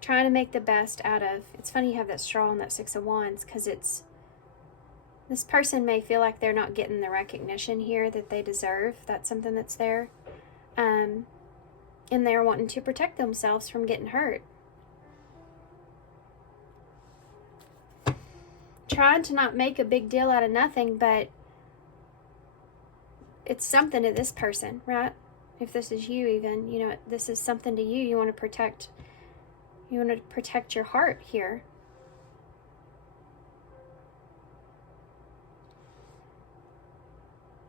Trying to make the best out of, it's funny you have that straw and that Six of Wands, because it's, this person may feel like they're not getting the recognition here that they deserve. That's something that's there. And they're wanting to protect themselves from getting hurt. Trying to not make a big deal out of nothing, but it's something to this person, right? If this is you even, you know, this is something to you. You want to protect your heart here.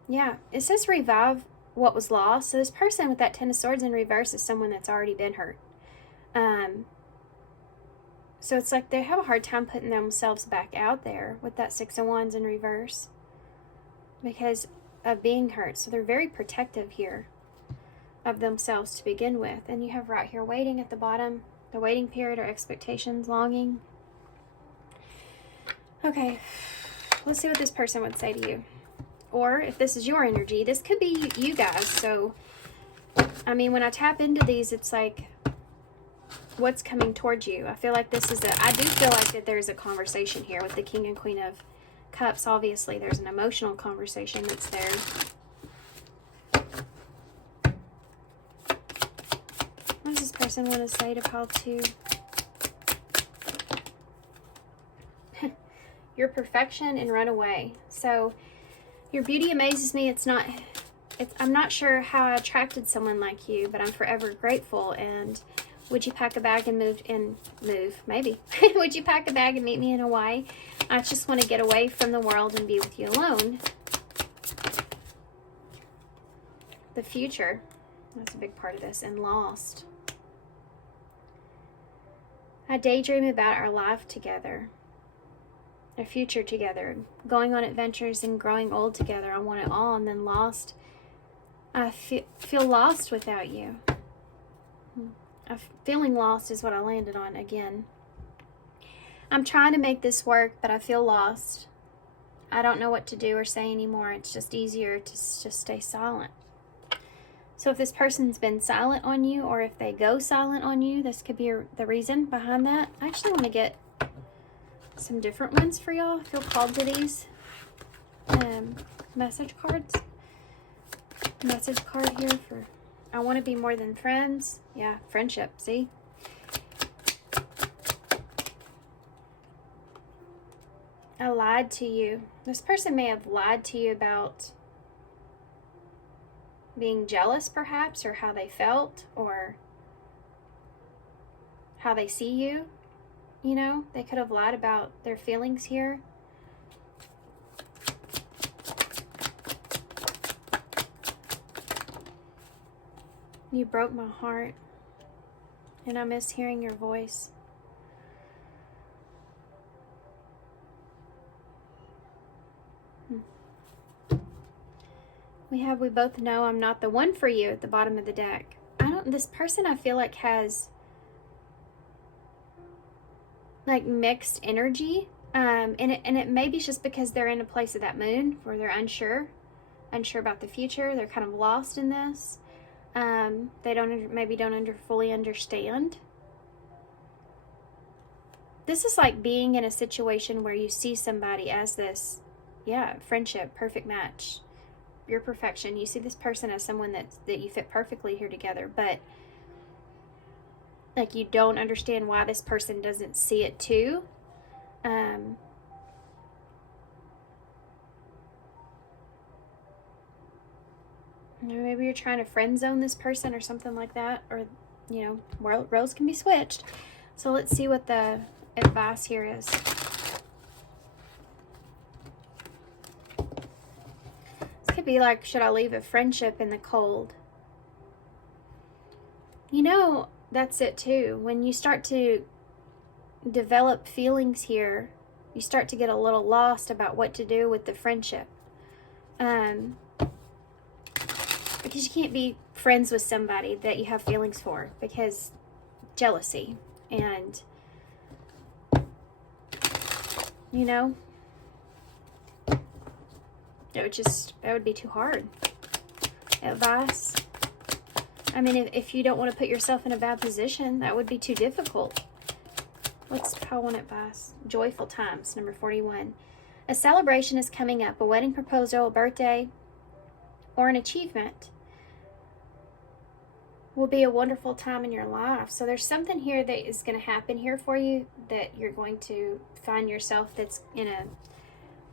Yeah, it says revive what was lost. So this person with that Ten of Swords in reverse is someone that's already been hurt. So it's like they have a hard time putting themselves back out there with that Six of Wands in reverse because of being hurt. So they're very protective here of themselves to begin with. And you have right here waiting at the bottom, the waiting period or expectations, longing. Okay, let's see what this person would say to you. Or if this is your energy, this could be you guys. So, I mean, when I tap into these, it's like, what's coming towards you? I feel like this is I do feel like that there's a conversation here with the King and Queen of Cups. Obviously, there's an emotional conversation that's there. What does this person want to say to pile 2? Your perfection and run away. So, your beauty amazes me. I'm not sure how I attracted someone like you, but I'm forever grateful. And would you pack a bag and move? Maybe. Would you pack a bag and meet me in Hawaii? I just want to get away from the world and be with you alone. The future. That's a big part of this. And lost. I daydream about our life together. A future together. Going on adventures and growing old together. I want it all. And then lost. I feel lost without you. Feeling lost is what I landed on again. I'm trying to make this work, but I feel lost. I don't know what to do or say anymore. It's just easier to just stay silent. So if this person's been silent on you, or if they go silent on you, this could be the reason behind that. I actually want to get some different ones for y'all. I feel called to these message cards. Message card here for I want to be more than friends. Yeah, friendship, see? I lied to you. This person may have lied to you about being jealous, perhaps, or how they felt, or how they see you. You know, they could have lied about their feelings here. You broke my heart, and I miss hearing your voice. We both know I'm not the one for you at the bottom of the deck. This person I feel like has like mixed energy. And it maybe it's just because they're in a place of that moon where they're unsure about the future. They're kind of lost in this. They don't fully understand. This is like being in a situation where you see somebody as this, friendship, perfect match, your perfection. You see this person as someone that you fit perfectly here together, but like you don't understand why this person doesn't see it too. Maybe you're trying to friend zone this person or something like that, or, you know, roles can be switched. So let's see what the advice here is. This could be like, should I leave a friendship in the cold? You know, that's it too. When you start to develop feelings here, you start to get a little lost about what to do with the friendship. Because you can't be friends with somebody that you have feelings for, because jealousy, and, you know, that would be too hard. Advice. I mean, if you don't want to put yourself in a bad position, that would be too difficult. What's pile 1 advice? Joyful times, number 41. A celebration is coming up, a wedding proposal, a birthday, or an achievement will be a wonderful time in your life. So there's something here that is going to happen here for you, that you're going to find yourself that's in a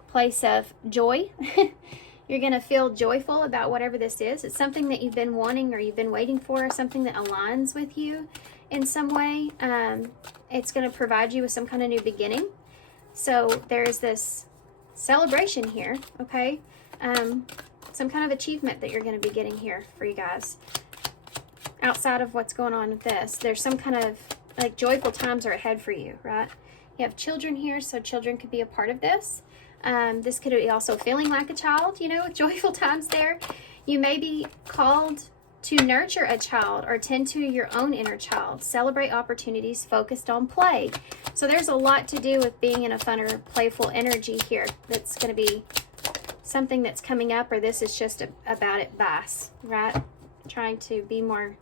place of joy. You're going to feel joyful about whatever this is. It's something that you've been wanting or you've been waiting for, something that aligns with you in some way. It's going to provide you with some kind of new beginning. So there's this celebration here, okay? Some kind of achievement that you're going to be getting here for you guys. Outside of what's going on with this, there's some kind of, like, joyful times are ahead for you, right? You have children here, so children could be a part of this. This could be also feeling like a child, you know, with joyful times there. You may be called to nurture a child or tend to your own inner child. Celebrate opportunities focused on play. So there's a lot to do with being in a fun or playful energy here. That's going to be something that's coming up, or this is just about advice, right? Trying to be more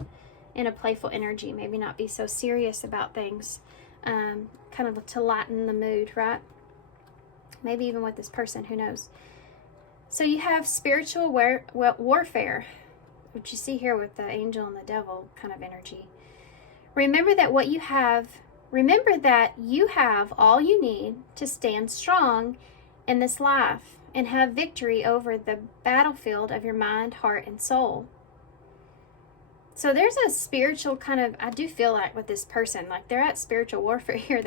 in a playful energy, maybe not be so serious about things, kind of to lighten the mood, right? Maybe even with this person, who knows. So you have spiritual warfare, which you see here with the angel and the devil kind of energy. Remember that you have all you need to stand strong in this life and have victory over the battlefield of your mind, heart, and soul. So there's a spiritual kind of, I do feel like with this person, like they're at spiritual warfare here.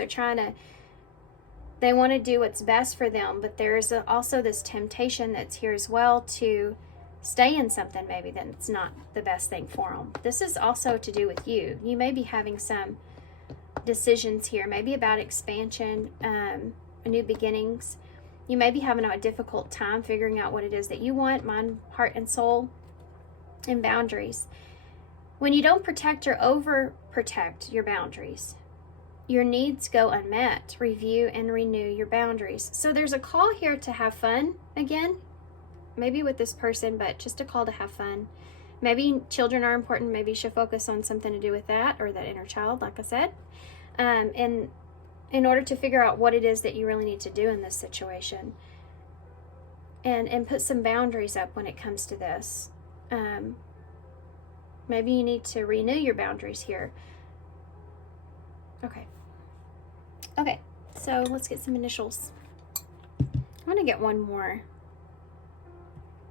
They want to do what's best for them, but there's also this temptation that's here as well to stay in something maybe that's not the best thing for them. This is also to do with you. You may be having some decisions here, maybe about expansion, new beginnings. You may be having a difficult time figuring out what it is that you want, mind, heart, and soul, and boundaries. When you don't protect or overprotect your boundaries, your needs go unmet. Review and renew your boundaries. So there's a call here to have fun again, maybe with this person, but just a call to have fun. Maybe children are important. Maybe you should focus on something to do with that, or that inner child, like I said. And in order to figure out what it is that you really need to do in this situation, and put some boundaries up when it comes to this. Maybe you need to renew your boundaries here. Okay, so let's get some initials. I want to get one more.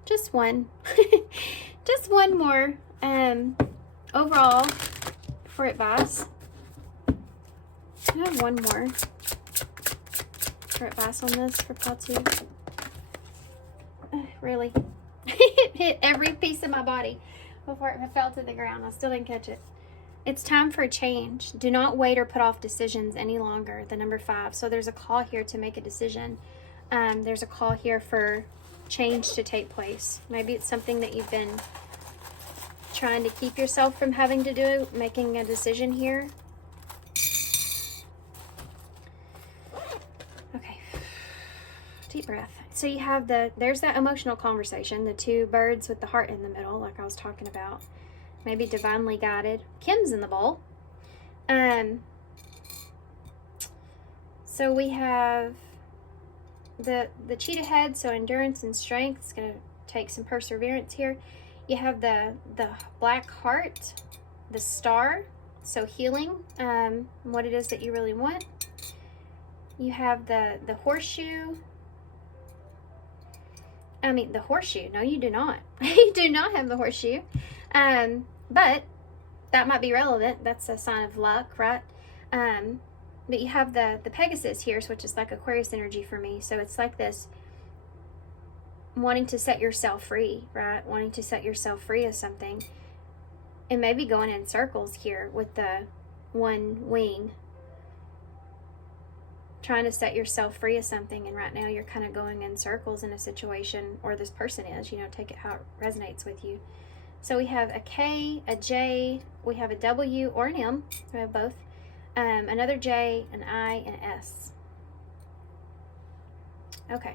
Just one. Just one more. Overall, for advice. I have one more for advice on this for pile 2. Really? It hit every piece of my body before it fell to the ground. I still didn't catch it. It's time for a change. Do not wait or put off decisions any longer. The number 5. So there's a call here to make a decision. There's a call here for change to take place. Maybe it's something that you've been trying to keep yourself from having to do, making a decision here. Okay. Deep breath. So you have there's that emotional conversation, the 2 birds with the heart in the middle, like I was talking about. Maybe divinely guided. Kim's in the bowl. So we have the cheetah head, so endurance and strength. It's going to take some perseverance here. You have the black heart, the star, so healing, what it is that you really want. You have the horseshoe, I mean, the horseshoe. No, you do not. You do not have the horseshoe. But that might be relevant. That's a sign of luck, right? But you have the Pegasus here, which is like Aquarius energy for me. So it's like this wanting to set yourself free, right? Wanting to set yourself free of something. And maybe going in circles here with the one wing. Trying to set yourself free of something, and right now you're kind of going in circles in a situation, or this person is, you know, take it how it resonates with you. So we have a K, a J, we have a W or an M, we have both, another J, an I, and an S. Okay,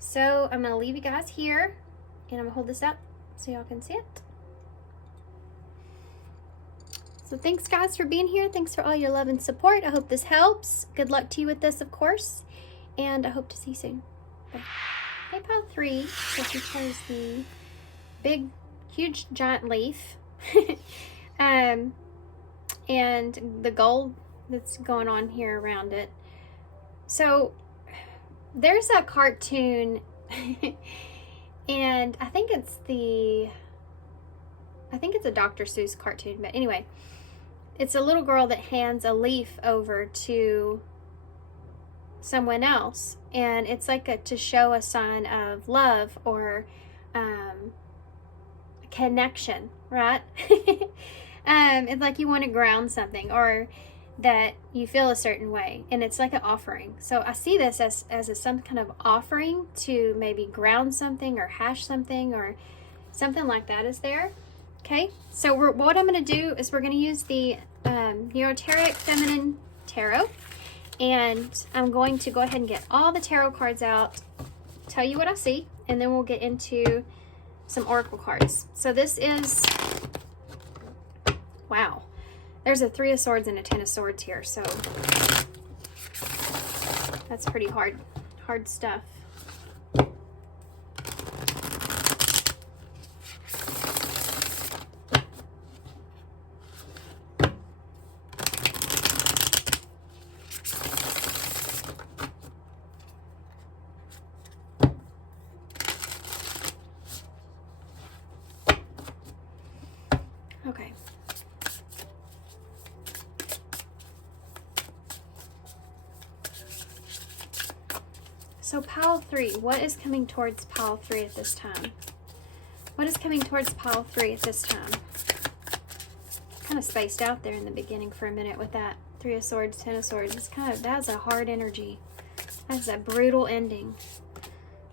so I'm going to leave you guys here, and I'm going to hold this up so y'all can see it. So thanks guys for being here. Thanks for all your love and support. I hope this helps. Good luck to you with this, of course. And I hope to see you soon. Bye. Okay, pile 3. So she chose the big, huge, giant leaf. And the gold that's going on here around it. So there's a cartoon. And I think it's a Dr. Seuss cartoon. But anyway. It's a little girl that hands a leaf over to someone else, and it's like to show a sign of love or connection, right? It's like you want to ground something, or that you feel a certain way, and it's like an offering. So I see this as some kind of offering to maybe ground something or hash something or something like that is there. Okay, so what I'm going to do is we're going to use the Neoteric Feminine Tarot, and I'm going to go ahead and get all the tarot cards out, tell you what I see, and then we'll get into some oracle cards. So this is, wow, there's a 3 of Swords and a 10 of Swords here, so that's pretty hard stuff. Okay. So pile 3, what is coming towards pile 3 at this time? What is coming towards pile 3 at this time? Kind of spaced out there in the beginning for a minute with that 3 of Swords, 10 of Swords. It's kind of, that's a hard energy. That's a brutal ending.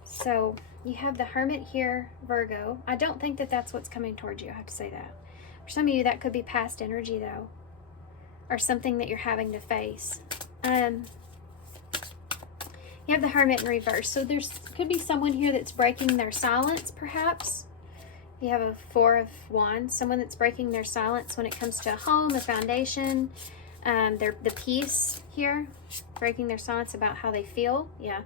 So you have the Hermit here, Virgo. I don't think that that's what's coming towards you. I have to say that. For some of you, that could be past energy, though, or something that you're having to face. You have the Hermit in reverse, so there's could be someone here that's breaking their silence, perhaps. You have a 4 of Wands, someone that's breaking their silence when it comes to a home, a foundation, the peace here, breaking their silence about how they feel. Yeah,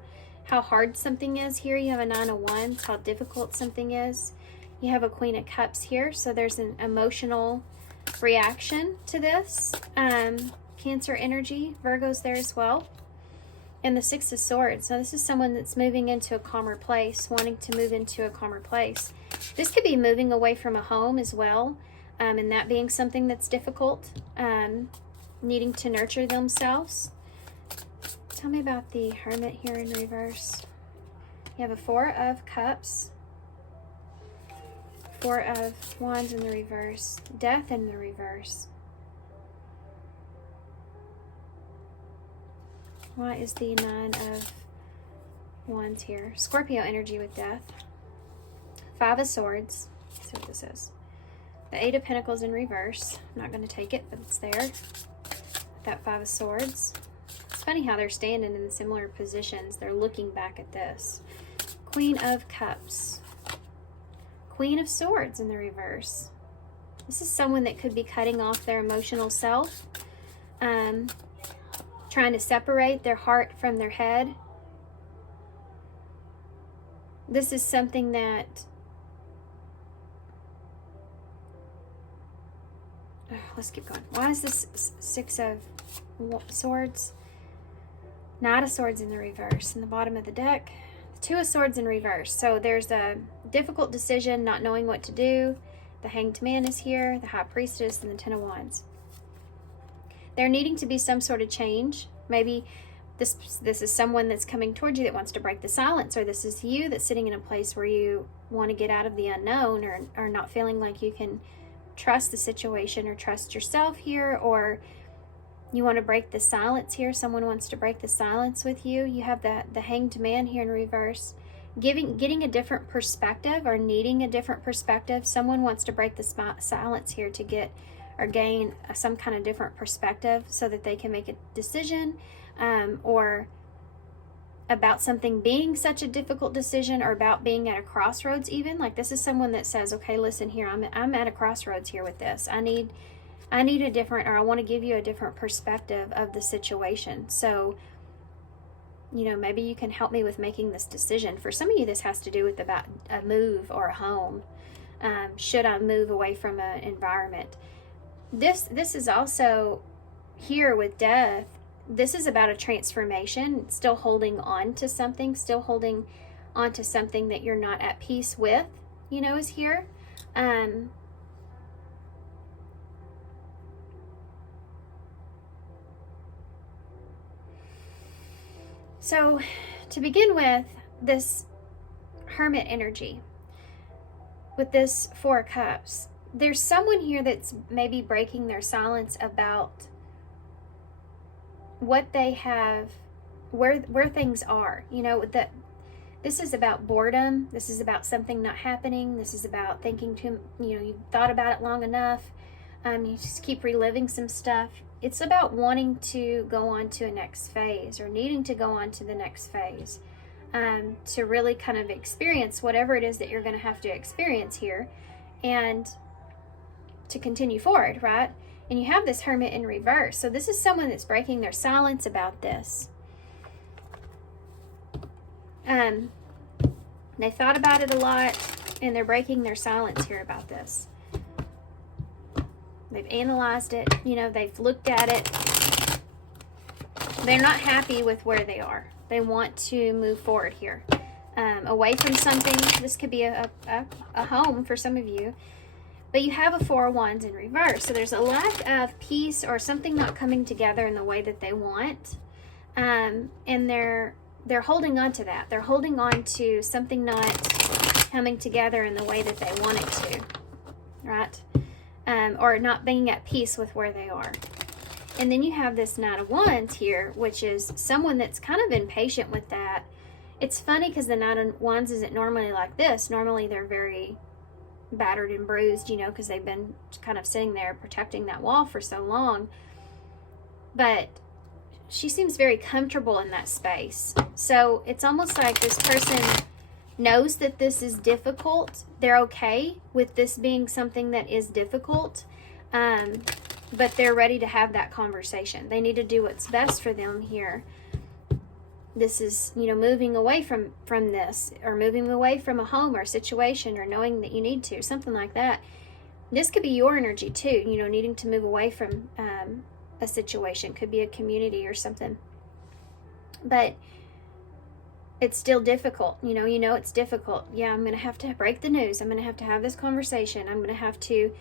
how hard something is here. You have a 9 of Wands, how difficult something is. You have a Queen of Cups here, so there's an emotional reaction to this. Cancer energy, Virgo's there as well. And the 6 of Swords. So this is someone that's moving into a calmer place, wanting to move into a calmer place. This could be moving away from a home as well, and that being something that's difficult, needing to nurture themselves. Tell me about the Hermit here in reverse. You have a 4 of Cups. 4 of Wands in the reverse. Death in the reverse. Why is the 9 of Wands here? Scorpio energy with Death. 5 of Swords. Let's see what this is. The 8 of Pentacles in reverse. I'm not going to take it, but it's there. That 5 of Swords. It's funny how they're standing in similar positions. They're looking back at this. Queen of Cups. Queen of Swords in the reverse. This is someone that could be cutting off their emotional self. Trying to separate their heart from their head. This is something that let's keep going. Why is this 6 of Swords? Knight of Swords in the reverse. In the bottom of the deck, the Two of Swords in reverse. So there's a difficult decision, not knowing what to do. The Hanged Man is here, the High Priestess, and the Ten of Wands. There needing to be some sort of change. Maybe this is someone that's coming towards you that wants to break the silence, or this is you that's sitting in a place where you want to get out of the unknown, or not feeling like you can trust the situation or trust yourself here, or you want to break the silence here. Someone wants to break the silence with you. You have the Hanged Man here in reverse. Getting a different perspective or needing a different perspective. Someone wants to break the silence here to get or gain some kind of different perspective so that they can make a decision, or about something being such a difficult decision, or about being at a crossroads even. Like this is someone that says, okay, listen here, I'm at a crossroads here with this. I need a different, or I want to give you a different perspective of the situation. So, you know, maybe you can help me with making this decision. For some of you, this has to do with about a move or a home. Should I move away from an environment? This is also here with Death. This is about a transformation, still holding on to something, still holding on to something that you're not at peace with, you know, is here. So to begin with, this Hermit energy, with this Four of Cups, there's someone here that's maybe breaking their silence about what they have, where things are. You know, that this is about boredom. This is about something not happening. This is about thinking too, you know, you've thought about it long enough. You just keep reliving some stuff. It's about wanting to go on to a next phase, or needing to go on to the next phase, to really kind of experience whatever it is that you're going to have to experience here, and to continue forward, right? And you have this Hermit in reverse. So this is someone that's breaking their silence about this. They thought about it a lot, and they're breaking their silence here about this. They've analyzed it, you know, they've looked at it. They're not happy with where they are. They want to move forward here. Away from something. This could be a home for some of you. But you have a Four of Wands in reverse. So there's a lack of peace, or something not coming together in the way that they want. And they're holding on to that. They're holding on to something not coming together in the way that they want it to. Right? Or not being at peace with where they are. And then you have this Knight of Wands here, which is someone that's kind of impatient with that. It's funny because the Knight of Wands isn't normally like this. Normally they're very battered and bruised, you know, because they've been kind of sitting there protecting that wall for so long. But she seems very comfortable in that space. So it's almost like this person knows that this is difficult. They're okay with this being something that is difficult, but they're ready to have that conversation. They need to do what's best for them here. This is, you know, moving away from this, or moving away from a home or a situation, or knowing that you need to, something like that. This could be your energy too, you know, needing to move away from a situation. Could be a community or something. But it's still difficult. You know it's difficult. Yeah, I'm going to have to break the news. I'm going to have this conversation. I'm going to have to,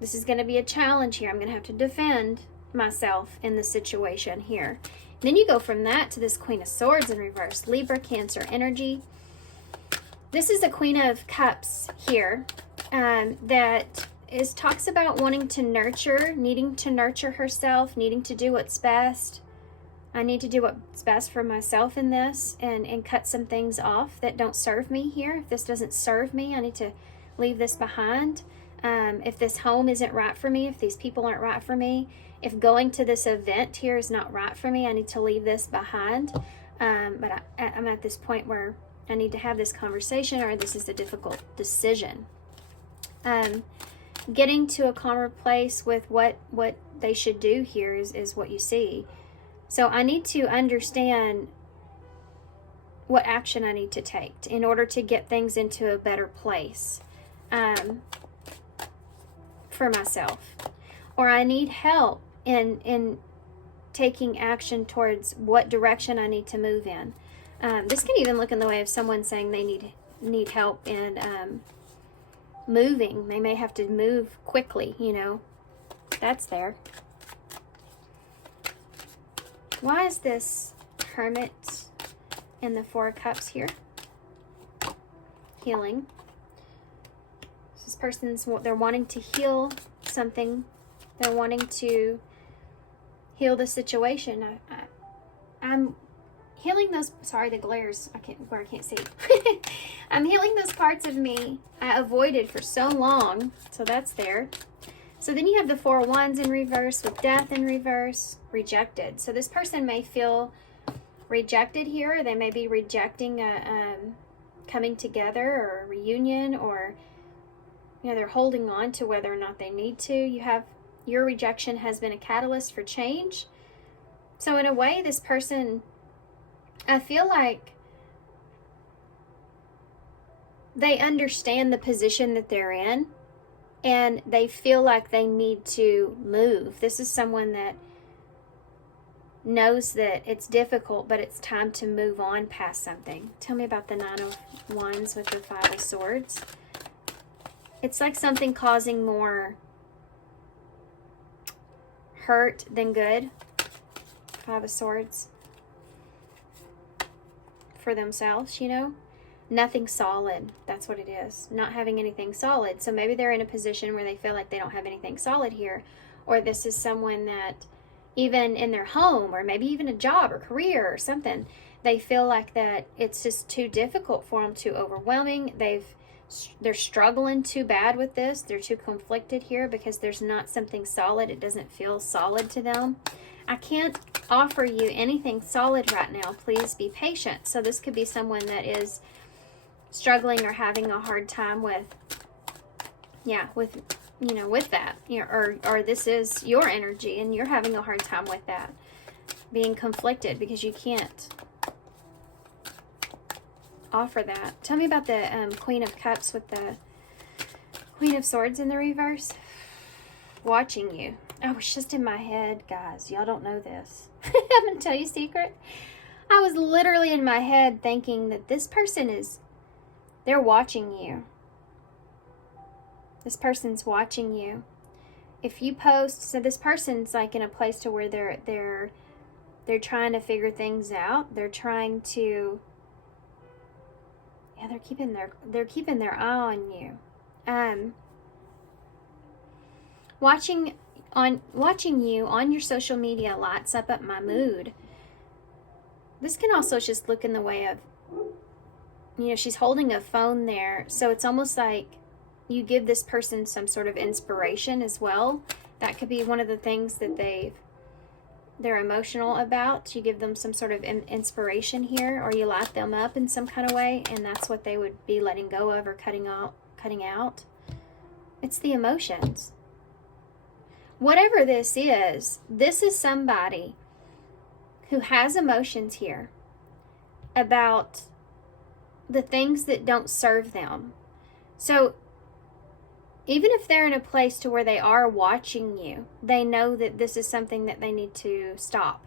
this is going to be a challenge here. I'm going to have to defend myself in the situation here. And then you go from that to this Queen of Swords in reverse. Libra, Cancer energy. This is the Queen of Cups here, that talks about wanting to nurture, needing to nurture herself, needing to do what's best. I need to do what's best for myself in this, and cut some things off that don't serve me here. If this doesn't serve me, I need to leave this behind. If this home isn't right for me, if these people aren't right for me, if going to this event here is not right for me, I need to leave this behind. But I'm at this point where I need to have this conversation, or this is a difficult decision. Getting to a calmer place with what they should do here is what you see. So I need to understand what action I need to take in order to get things into a better place for myself. Or I need help in taking action towards what direction I need to move in. This can even look in the way of someone saying they need help in moving. They may have to move quickly, you know. That's there. Why is this Hermit in the Four of Cups here? Healing. This person's, they're wanting to heal something. They're wanting to heal the situation. I'm healing those, sorry, the glares, I can't see. I'm healing those parts of me I avoided for so long. So that's there. So then you have the Four of Wands in reverse with Death in reverse, rejected. So this person may feel rejected here. They may be rejecting a coming together or a reunion, or you know, they're holding on to whether or not they need to. You have, your rejection has been a catalyst for change. So in a way, this person, I feel like they understand the position that they're in, and they feel like they need to move. This is someone that knows that it's difficult, but it's time to move on past something. Tell me about the Nine of Wands with the Five of Swords. It's like something causing more hurt than good. Five of Swords. For themselves, you know. Nothing solid. That's what it is. Not having anything solid. So maybe they're in a position where they feel like they don't have anything solid here. Or this is someone that, even in their home, or maybe even a job or career or something, they feel like that it's just too difficult for them, too overwhelming. They're struggling too bad with this. They're too conflicted here because there's not something solid. It doesn't feel solid to them. I can't offer you anything solid right now. Please be patient. So this could be someone that is struggling or having a hard time with, yeah, with, you know, with that, you know, or this is your energy and you're having a hard time with that, being conflicted because you can't offer that. Tell me about the Queen of Cups with the Queen of Swords in the reverse. Watching you. Oh, it's just in my head, guys. Y'all don't know this. I'm gonna tell you a secret. I was literally in my head thinking that this person is, they're watching you. This person's watching you. If you post, so this person's like in a place to where they're trying to figure things out. They're trying to, yeah, they're keeping their eye on you. Watching you on your social media lights up my mood. This can also just look in the way of, you know, she's holding a phone there, so it's almost like you give this person some sort of inspiration as well. That could be one of the things that they're emotional about. You give them some sort of inspiration here, or you light them up in some kind of way, and that's what they would be letting go of or cutting out. It's the emotions. Whatever this is somebody who has emotions here about the things that don't serve them. So even if they're in a place to where they are watching you, they know that this is something that they need to stop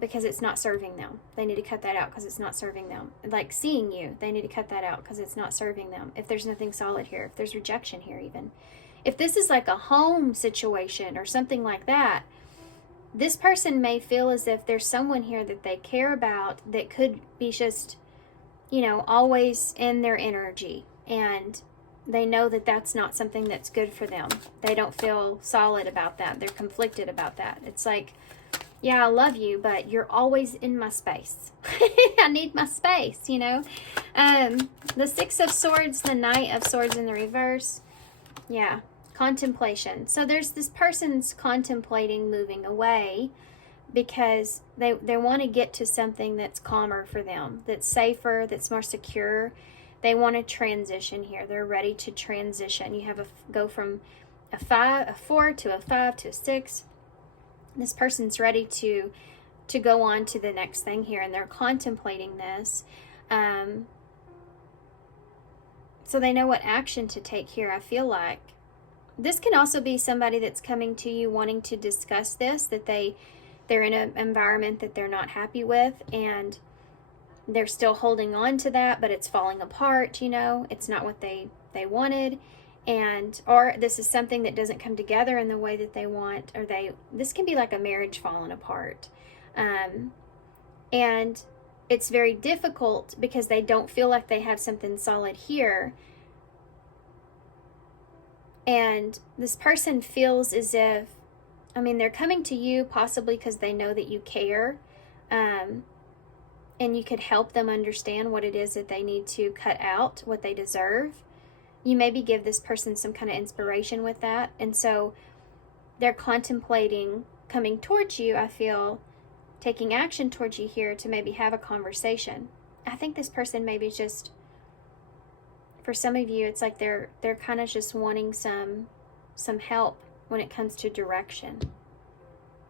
because it's not serving them. They need to cut that out because it's not serving them. Like seeing you, they need to cut that out because it's not serving them. If there's nothing solid here, if there's rejection here even. If this is like a home situation or something like that, this person may feel as if there's someone here that they care about that could be just, you know, always in their energy. And they know that that's not something that's good for them. They don't feel solid about that. They're conflicted about that. It's like, yeah, I love you, but you're always in my space. I need my space, you know. The Six of Swords, the Knight of Swords in the reverse. Yeah, contemplation. So there's this person's contemplating moving away because they want to get to something that's calmer for them, that's safer, that's more secure. They want to transition here. They're ready to transition. You have go from a 4 to a 5 to a 6. This person's ready to go on to the next thing here, and they're contemplating this. So they know what action to take here, I feel like. This can also be somebody that's coming to you wanting to discuss this, that they're in an environment that they're not happy with, and they're still holding on to that, but it's falling apart, you know, it's not what they wanted. And, or this is something that doesn't come together in the way that they want, or this can be like a marriage falling apart. And it's very difficult because they don't feel like they have something solid here. And this person feels as if, I mean, they're coming to you possibly because they know that you care, and you could help them understand what it is that they need to cut out, what they deserve. You maybe give this person some kind of inspiration with that. And so they're contemplating coming towards you, I feel, taking action towards you here to maybe have a conversation. I think this person maybe just, for some of you, it's like they're kind of just wanting some help when it comes to direction,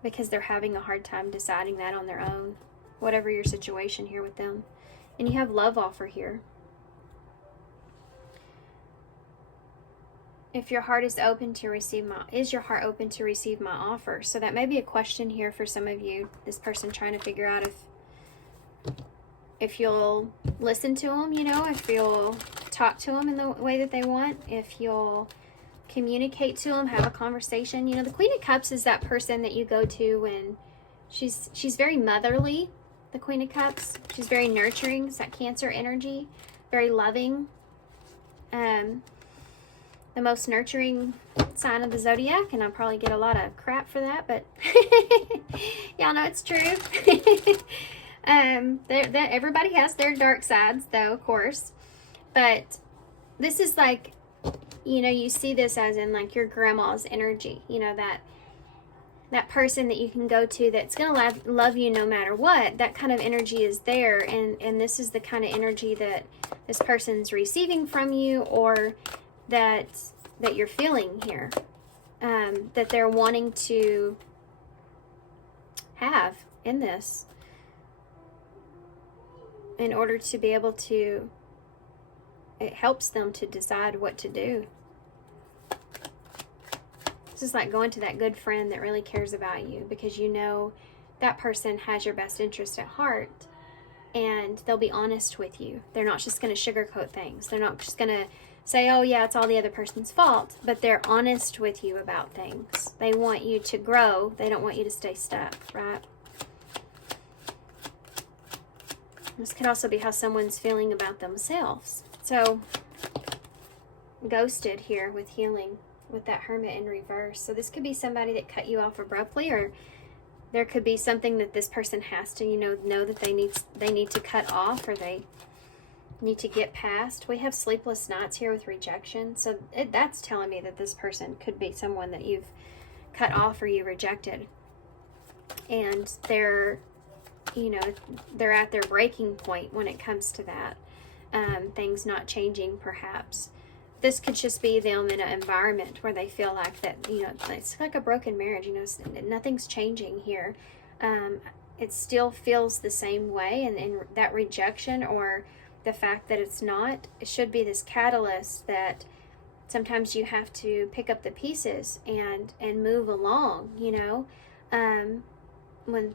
because they're having a hard time deciding that on their own, whatever your situation here with them. And you have love offer here. If your heart is open to receive is your heart open to receive my offer? So that may be a question here for some of you, this person trying to figure out if you'll listen to them, you know, if you'll talk to them in the way that they want, if you'll communicate to them, have a conversation. You know, the Queen of Cups is that person that you go to when she's very motherly, the Queen of Cups. She's very nurturing. It's that Cancer energy, very loving. The most nurturing sign of the zodiac, and I'll probably get a lot of crap for that, but y'all know it's true. Everybody has their dark sides, though, of course. But this is like, you know, you see this as in like your grandma's energy, you know, that person that you can go to that's going to love you no matter what. That kind of energy is there, and this is the kind of energy that this person's receiving from you, or that you're feeling here, that they're wanting to have in this, in order to be able to, it helps them to decide what to do. This is like going to that good friend that really cares about you, because you know that person has your best interest at heart, and they'll be honest with you. They're not just going to sugarcoat things. They're not just going to say, oh yeah, it's all the other person's fault, but they're honest with you about things. They want you to grow. They don't want you to stay stuck, right? This could also be how someone's feeling about themselves. So, ghosted here with healing, with that Hermit in reverse. So this could be somebody that cut you off abruptly, or there could be something that this person has to, you know that they need to cut off, or they need to get past. We have sleepless nights here with rejection. So that's telling me that this person could be someone that you've cut off or you rejected. And they're, you know, they're at their breaking point when it comes to that. Things not changing, perhaps. This could just be them in an environment where they feel like that, you know, it's like a broken marriage, you know, nothing's changing here. It still feels the same way, and that rejection, or the fact that it's not, it should be this catalyst that sometimes you have to pick up the pieces and move along, you know. When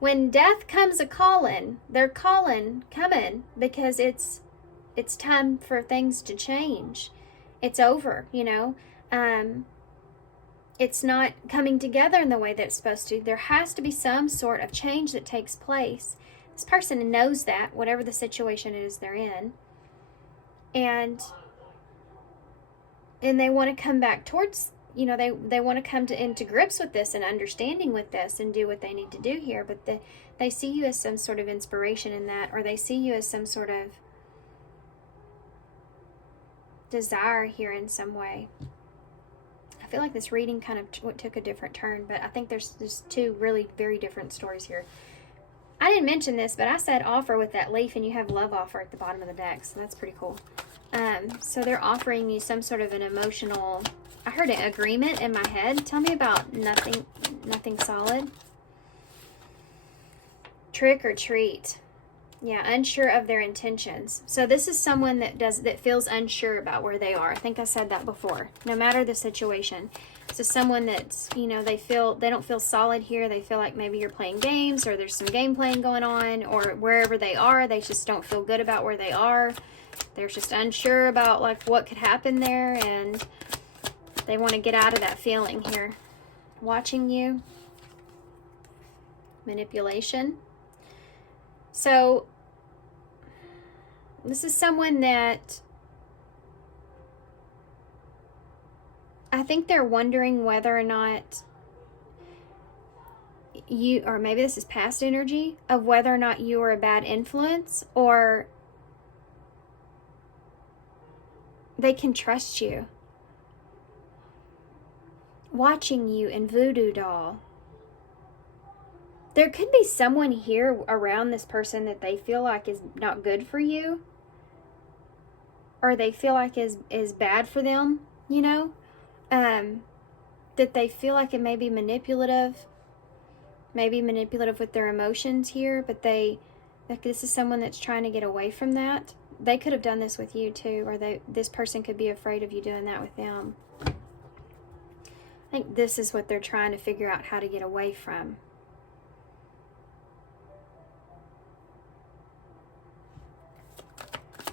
when death comes a calling, they're coming, because it's time for things to change. It's over, you know. It's not coming together in the way that it's supposed to. There has to be some sort of change that takes place. This person knows that, whatever the situation is they're in. And they want to come back towards, you know, they want to come into grips with this and understanding with this and do what they need to do here. But they see you as some sort of inspiration in that, or they see you as some sort of desire here in some way. I feel like this reading kind of took a different turn, but I think there's two really very different stories here. I didn't mention this, but I said offer with that leaf, and you have love offer at the bottom of the deck, so that's pretty cool. So they're offering you some sort of an emotional, I heard an agreement in my head. Tell me about nothing solid. Trick or treat. Yeah, unsure of their intentions. So this is someone that feels unsure about where they are. I think I said that before. No matter the situation. So someone that's, you know, they don't feel solid here. They feel like maybe you're playing games, or there's some game playing going on, or wherever they are, they just don't feel good about where they are. They're just unsure about like what could happen there, and they want to get out of that feeling here. Watching you. Manipulation. So this is someone that I think they're wondering whether or not you, or maybe this is past energy, of whether or not you are a bad influence, or they can trust you. Watching you in Voodoo Doll. There could be someone here around this person that they feel like is not good for you, or they feel like is bad for them, you know? That they feel like it may be manipulative with their emotions here, but this is someone that's trying to get away from that. They could have done this with you too, or this person could be afraid of you doing that with them. I think this is what they're trying to figure out how to get away from.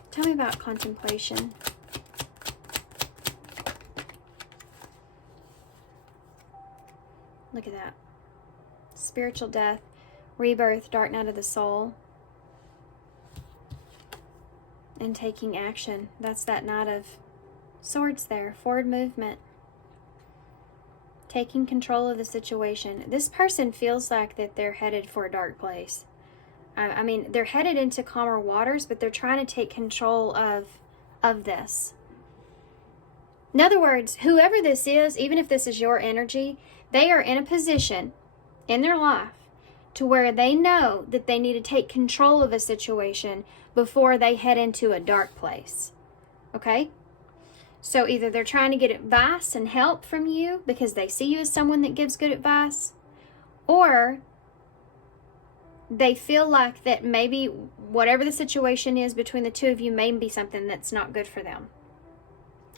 Tell me about contemplation. Look at that. Spiritual death, rebirth, dark night of the soul, and taking action. That's that Knight of Swords there. Forward movement. Taking control of the situation. This person feels like that they're headed for a dark place. I mean, they're headed into calmer waters, but they're trying to take control of this. In other words, whoever this is, even if this is your energy, they are in a position in their life to where they know that they need to take control of a situation before they head into a dark place. Okay? So either they're trying to get advice and help from you because they see you as someone that gives good advice, or they feel like that maybe whatever the situation is between the two of you may be something that's not good for them.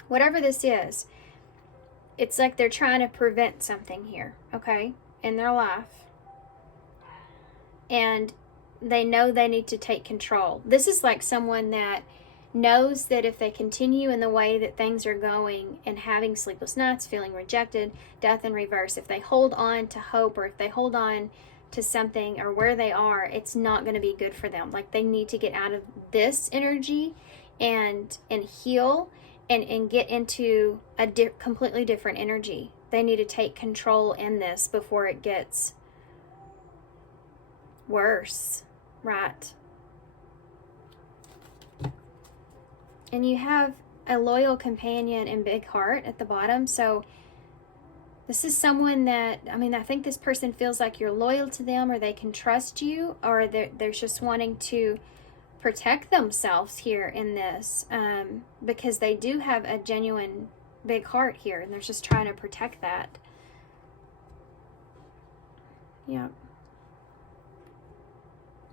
Whatever this is, it's like they're trying to prevent something here, okay, in their life. And they know they need to take control. This is like someone that knows that if they continue in the way that things are going and having sleepless nights, feeling rejected, death in reverse, if they hold on to hope, or if they hold on to something or where they are, it's not going to be good for them. Like they need to get out of this energy and heal and get into a completely different energy. They need to take control in this before it gets worse, right? And you have a loyal companion and big heart at the bottom. So this is someone that, I mean, I think this person feels like you're loyal to them, or they can trust you, or they're just wanting to protect themselves here in this, because they do have a genuine big heart here, and they're just trying to protect that. Yeah.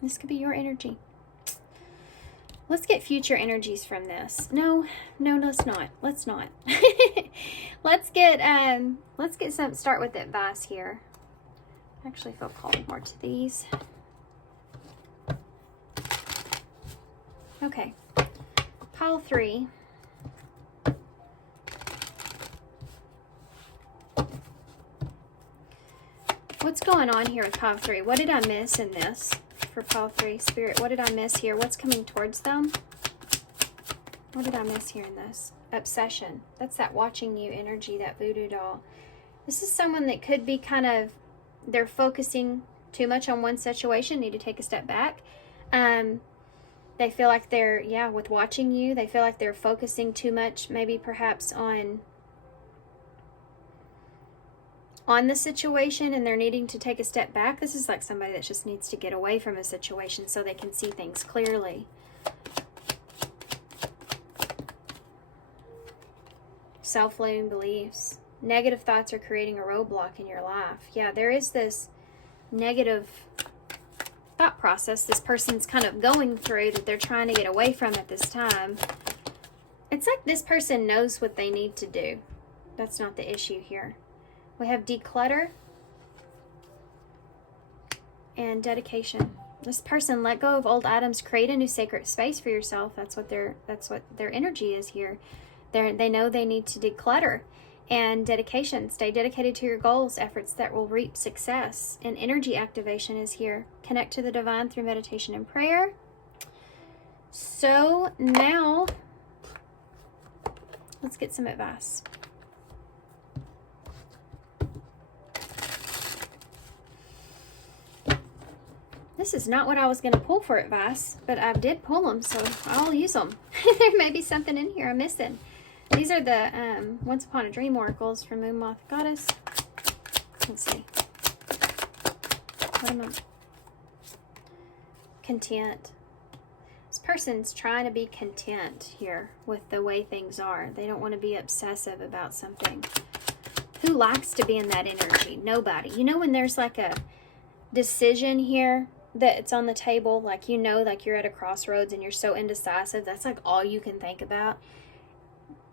This could be your energy. Let's get future energies from this. No, let's not. Let's not. Let's get some, start with advice here. I actually feel called more to these. Okay. Pile 3. What's going on here with pile 3? What did I miss in this? For pile 3, Spirit, what did I miss here? What's coming towards them? What did I miss here in this? Obsession. That's that watching you energy, that voodoo doll. This is someone that could be kind of, they're focusing too much on one situation, need to take a step back. They feel like they're, yeah, with watching you, they feel like they're focusing too much, maybe perhaps on the situation, and they're needing to take a step back. This is like somebody that just needs to get away from a situation so they can see things clearly. Self-limiting beliefs. Negative thoughts are creating a roadblock in your life. Yeah, there is this negative thought process this person's kind of going through that they're trying to get away from at this time. It's like this person knows what they need to do. That's not the issue here. We have declutter and dedication. This person let go of old items, create a new sacred space for yourself. That's what their energy is here. They know they need to declutter. And dedication, stay dedicated to your goals, efforts that will reap success. And energy activation is here. Connect to the divine through meditation and prayer. So now, let's get some advice. This is not what I was going to pull for advice, but I did pull them, so I'll use them. There may be something in here I'm missing. These are the Once Upon a Dream Oracles from Moon Moth Goddess. Let's see. What am I? Content. This person's trying to be content here with the way things are. They don't want to be obsessive about something. Who likes to be in that energy? Nobody. You know when there's like a decision here that it's on the table, like you know, like you're at a crossroads and you're so indecisive, that's like all you can think about.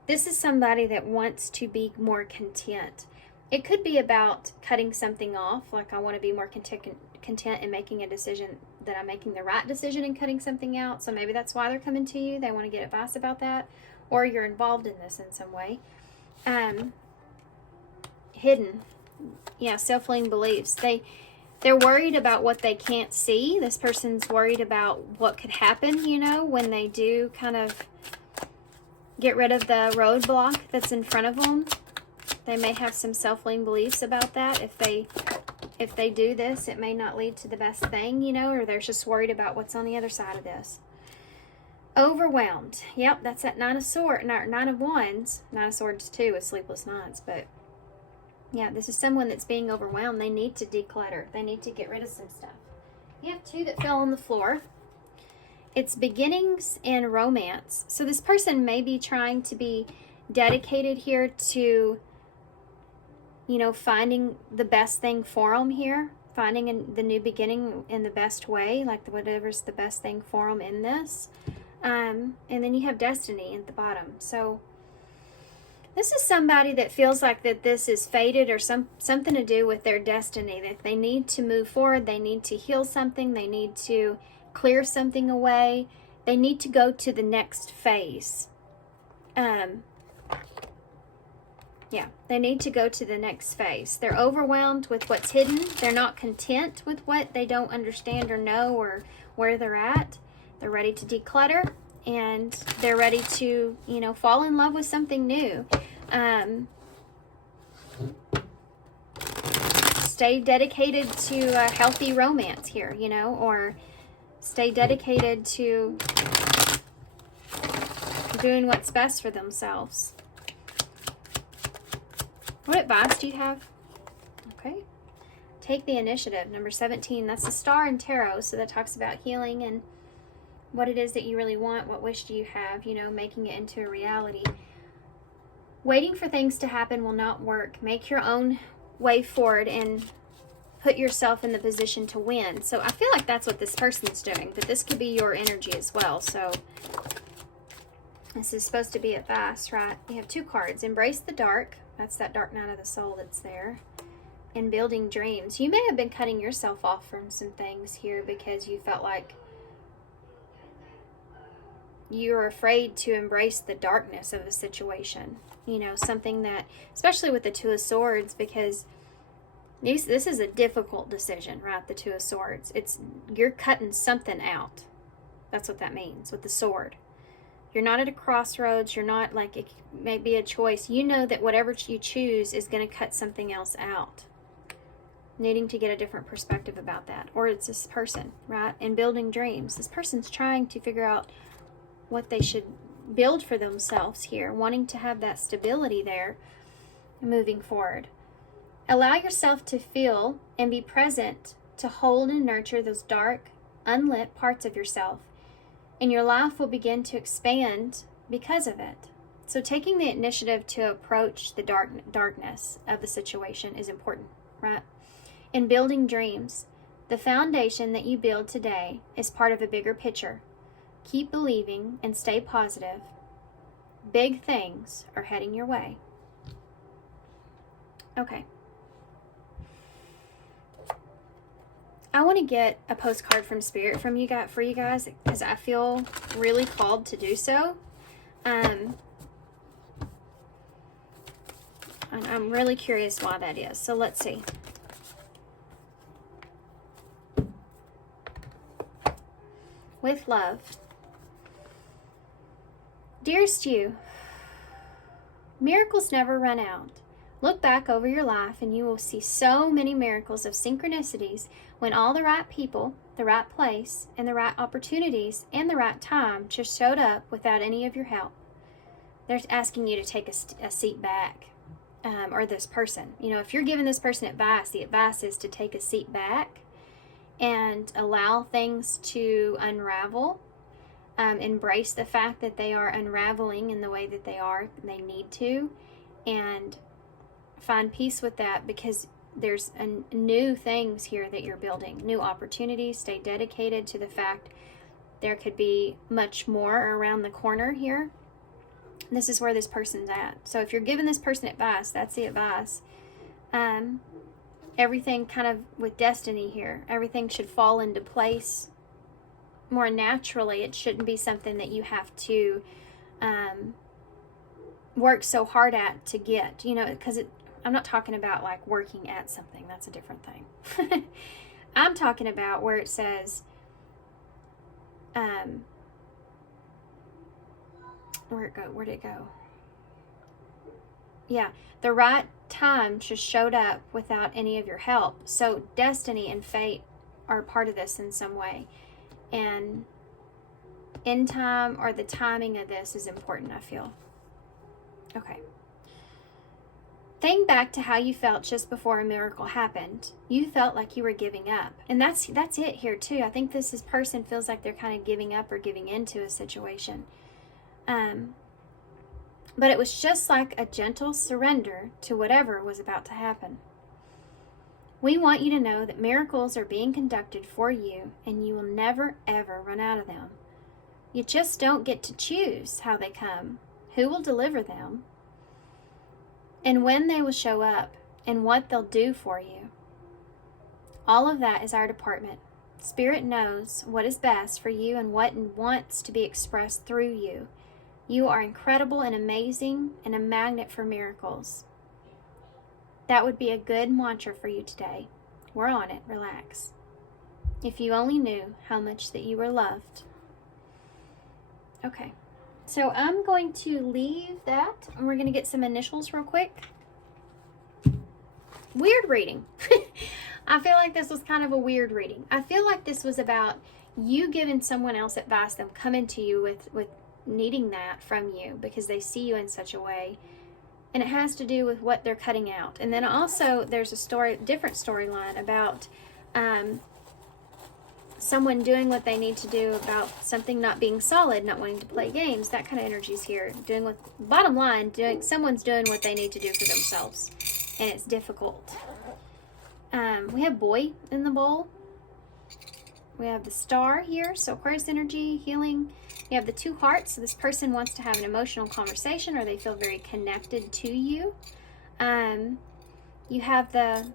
This is somebody that wants to be more content. It could be about cutting something off, like I want to be more content in making a decision, that I'm making the right decision in cutting something out. So maybe that's why they're coming to you. They want to get advice about that, or you're involved in this in some way. Hidden, yeah, self-limiting beliefs. They're worried about what they can't see. This person's worried about what could happen, you know, when they do kind of get rid of the roadblock that's in front of them. They may have some self-limiting beliefs about that. If they do this, it may not lead to the best thing, you know, or they're just worried about what's on the other side of this. Overwhelmed. Yep, that's that Nine of Wands. Nine of Swords too with sleepless nights, but yeah, this is someone that's being overwhelmed. They need to declutter. They need to get rid of some stuff. You have two that fell on the floor. It's beginnings and romance. So this person may be trying to be dedicated here to, you know, finding the best thing for them here. Finding the new beginning in the best way, like whatever's the best thing for them in this. And then you have destiny at the bottom. So this is somebody that feels like that this is fated or something to do with their destiny, that they need to move forward, they need to heal something, they need to clear something away, they need to go to the next phase. Yeah, they need to go to the next phase. They're overwhelmed with what's hidden. They're not content with what they don't understand or know or where they're at. They're ready to declutter. And they're ready to, you know, fall in love with something new. Stay dedicated to a healthy romance here, you know, or stay dedicated to doing what's best for themselves. What advice do you have? Okay. Take the initiative. Number 17. That's the star in tarot. So that talks about healing and what it is that you really want, what wish do you have, you know, making it into a reality. Waiting for things to happen will not work. Make your own way forward and put yourself in the position to win. So I feel like that's what this person's doing, but this could be your energy as well. So this is supposed to be advice, right? You have two cards. Embrace the dark. That's that dark night of the soul that's there. And building dreams. You may have been cutting yourself off from some things here because you felt like you're afraid to embrace the darkness of a situation. You know, something that, especially with the Two of Swords, because this is a difficult decision, right? The Two of Swords. You're cutting something out. That's what that means with the sword. You're not at a crossroads. You're not like, it may be a choice. You know that whatever you choose is going to cut something else out. Needing to get a different perspective about that. Or it's this person, right? And building dreams. This person's trying to figure out what they should build for themselves here, wanting to have that stability there moving forward. Allow yourself to feel and be present to hold and nurture those dark, unlit parts of yourself, and your life will begin to expand because of it. So taking the initiative to approach the darkness of the situation is important, right? And building dreams. The foundation that you build today is part of a bigger picture. Keep believing and stay positive. Big things are heading your way. Okay. I want to get a postcard from Spirit for you guys because I feel really called to do so. And I'm really curious why that is. So let's see. With love. Dearest you, miracles never run out. Look back over your life and you will see so many miracles of synchronicities when all the right people, the right place, and the right opportunities and the right time just showed up without any of your help. They're asking you to take a seat back, or this person. You know, if you're giving this person advice, the advice is to take a seat back and allow things to unravel. Embrace the fact that they are unraveling in the way that they need to, and find peace with that, because there's new things here that you're building, new opportunities. Stay dedicated to the fact there could be much more around the corner here. This is where this person's at. So if you're giving this person advice, that's the advice. Everything kind of with destiny here, everything should fall into place more naturally. It shouldn't be something that you have to work so hard at to get, you know, because I'm not talking about like working at something. That's a different thing. I'm talking about where it says, where'd it go? Yeah, the right time just showed up without any of your help. So destiny and fate are part of this in some way. And in time, or the timing of this is important, I feel. Okay. Think back to how you felt just before a miracle happened. You felt like you were giving up. And that's it here too. I think this person feels like they're kind of giving up or giving into a situation. But it was just like a gentle surrender to whatever was about to happen. We want you to know that miracles are being conducted for you, and you will never, ever run out of them. You just don't get to choose how they come, who will deliver them, and when they will show up, and what they'll do for you. All of that is our department. Spirit knows what is best for you and what wants to be expressed through you. You are incredible and amazing and a magnet for miracles. That would be a good mantra for you today. We're on it. Relax. If you only knew how much that you were loved. Okay. So I'm going to leave that, and we're going to get some initials real quick. Weird reading. I feel like this was kind of a weird reading. I feel like this was about you giving someone else advice, them coming to you with needing that from you because they see you in such a way. And it has to do with what they're cutting out. And then also there's a different storyline about someone doing what they need to do about something not being solid, not wanting to play games. That kind of energy's here. Bottom line, someone's doing what they need to do for themselves. And it's difficult. We have boy in the bowl. We have the star here, so Aquarius energy, healing. You have the two hearts, so this person wants to have an emotional conversation, or they feel very connected to you. You have the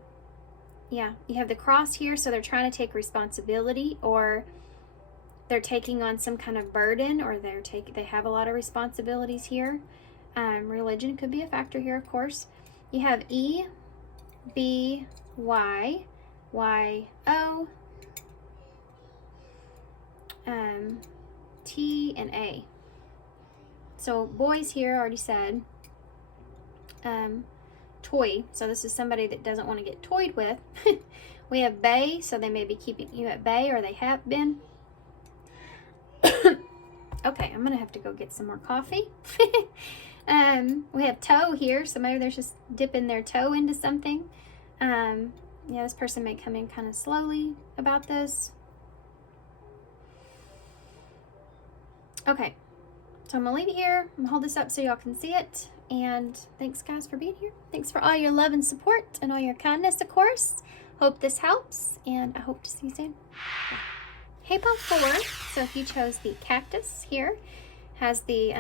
cross here, so they're trying to take responsibility, or they're taking on some kind of burden, or they have a lot of responsibilities here. Religion could be a factor here, of course. You have E, B, Y, Y, O, T, and A. So boys here, already said. Toy, so this is somebody that doesn't want to get toyed with. We have bay, so they may be keeping you at bay, or they have been. Okay, I'm gonna have to go get some more coffee. We have toe here, so maybe they're just dipping their toe into something. Yeah, this person may come in kind of slowly about this. Okay, so I'm gonna leave it here. I'm gonna hold this up so y'all can see it. And thanks guys for being here. Thanks for all your love and support and all your kindness, of course. Hope this helps, and I hope to see you soon. Bye. Hey, pile 4. So if you chose the cactus here, has the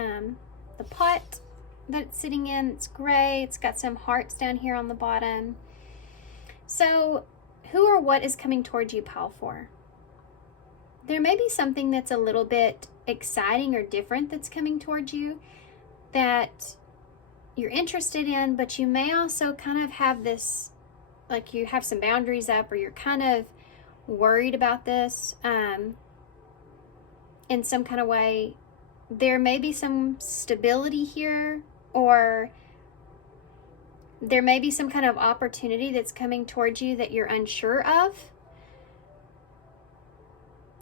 pot that it's sitting in. It's gray. It's got some hearts down here on the bottom. So who or what is coming towards you, pile 4? There may be something that's a little bit exciting or different that's coming towards you that you're interested in, but you may also kind of have this, like you have some boundaries up, or you're kind of worried about this in some kind of way. There may be some stability here, or there may be some kind of opportunity that's coming towards you that you're unsure of.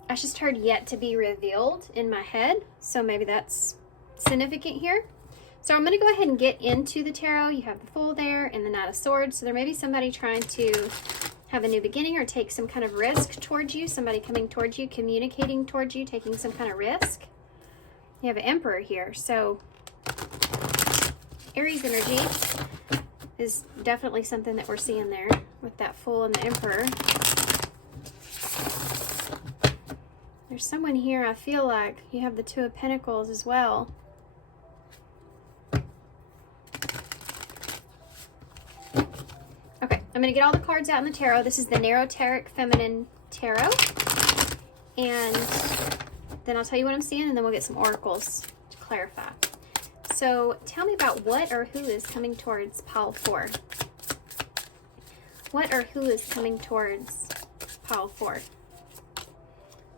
I just heard yet to be revealed in my head, so maybe that's significant here. So I'm going to go ahead and get into the tarot. You have the Fool there and the Knight of Swords. So there may be somebody trying to have a new beginning or take some kind of risk towards you. Somebody coming towards you, communicating towards you, taking some kind of risk. You have an Emperor here. So Aries energy is definitely something that we're seeing there with that Fool and the Emperor. There's someone here, I feel like you have the Two of Pentacles as well. Okay, I'm going to get all the cards out in the tarot. This is the Narrow Tarot Feminine Tarot. And then I'll tell you what I'm seeing, and then we'll get some oracles to clarify. So tell me about what or who is coming towards pile 4. What or who is coming towards pile 4?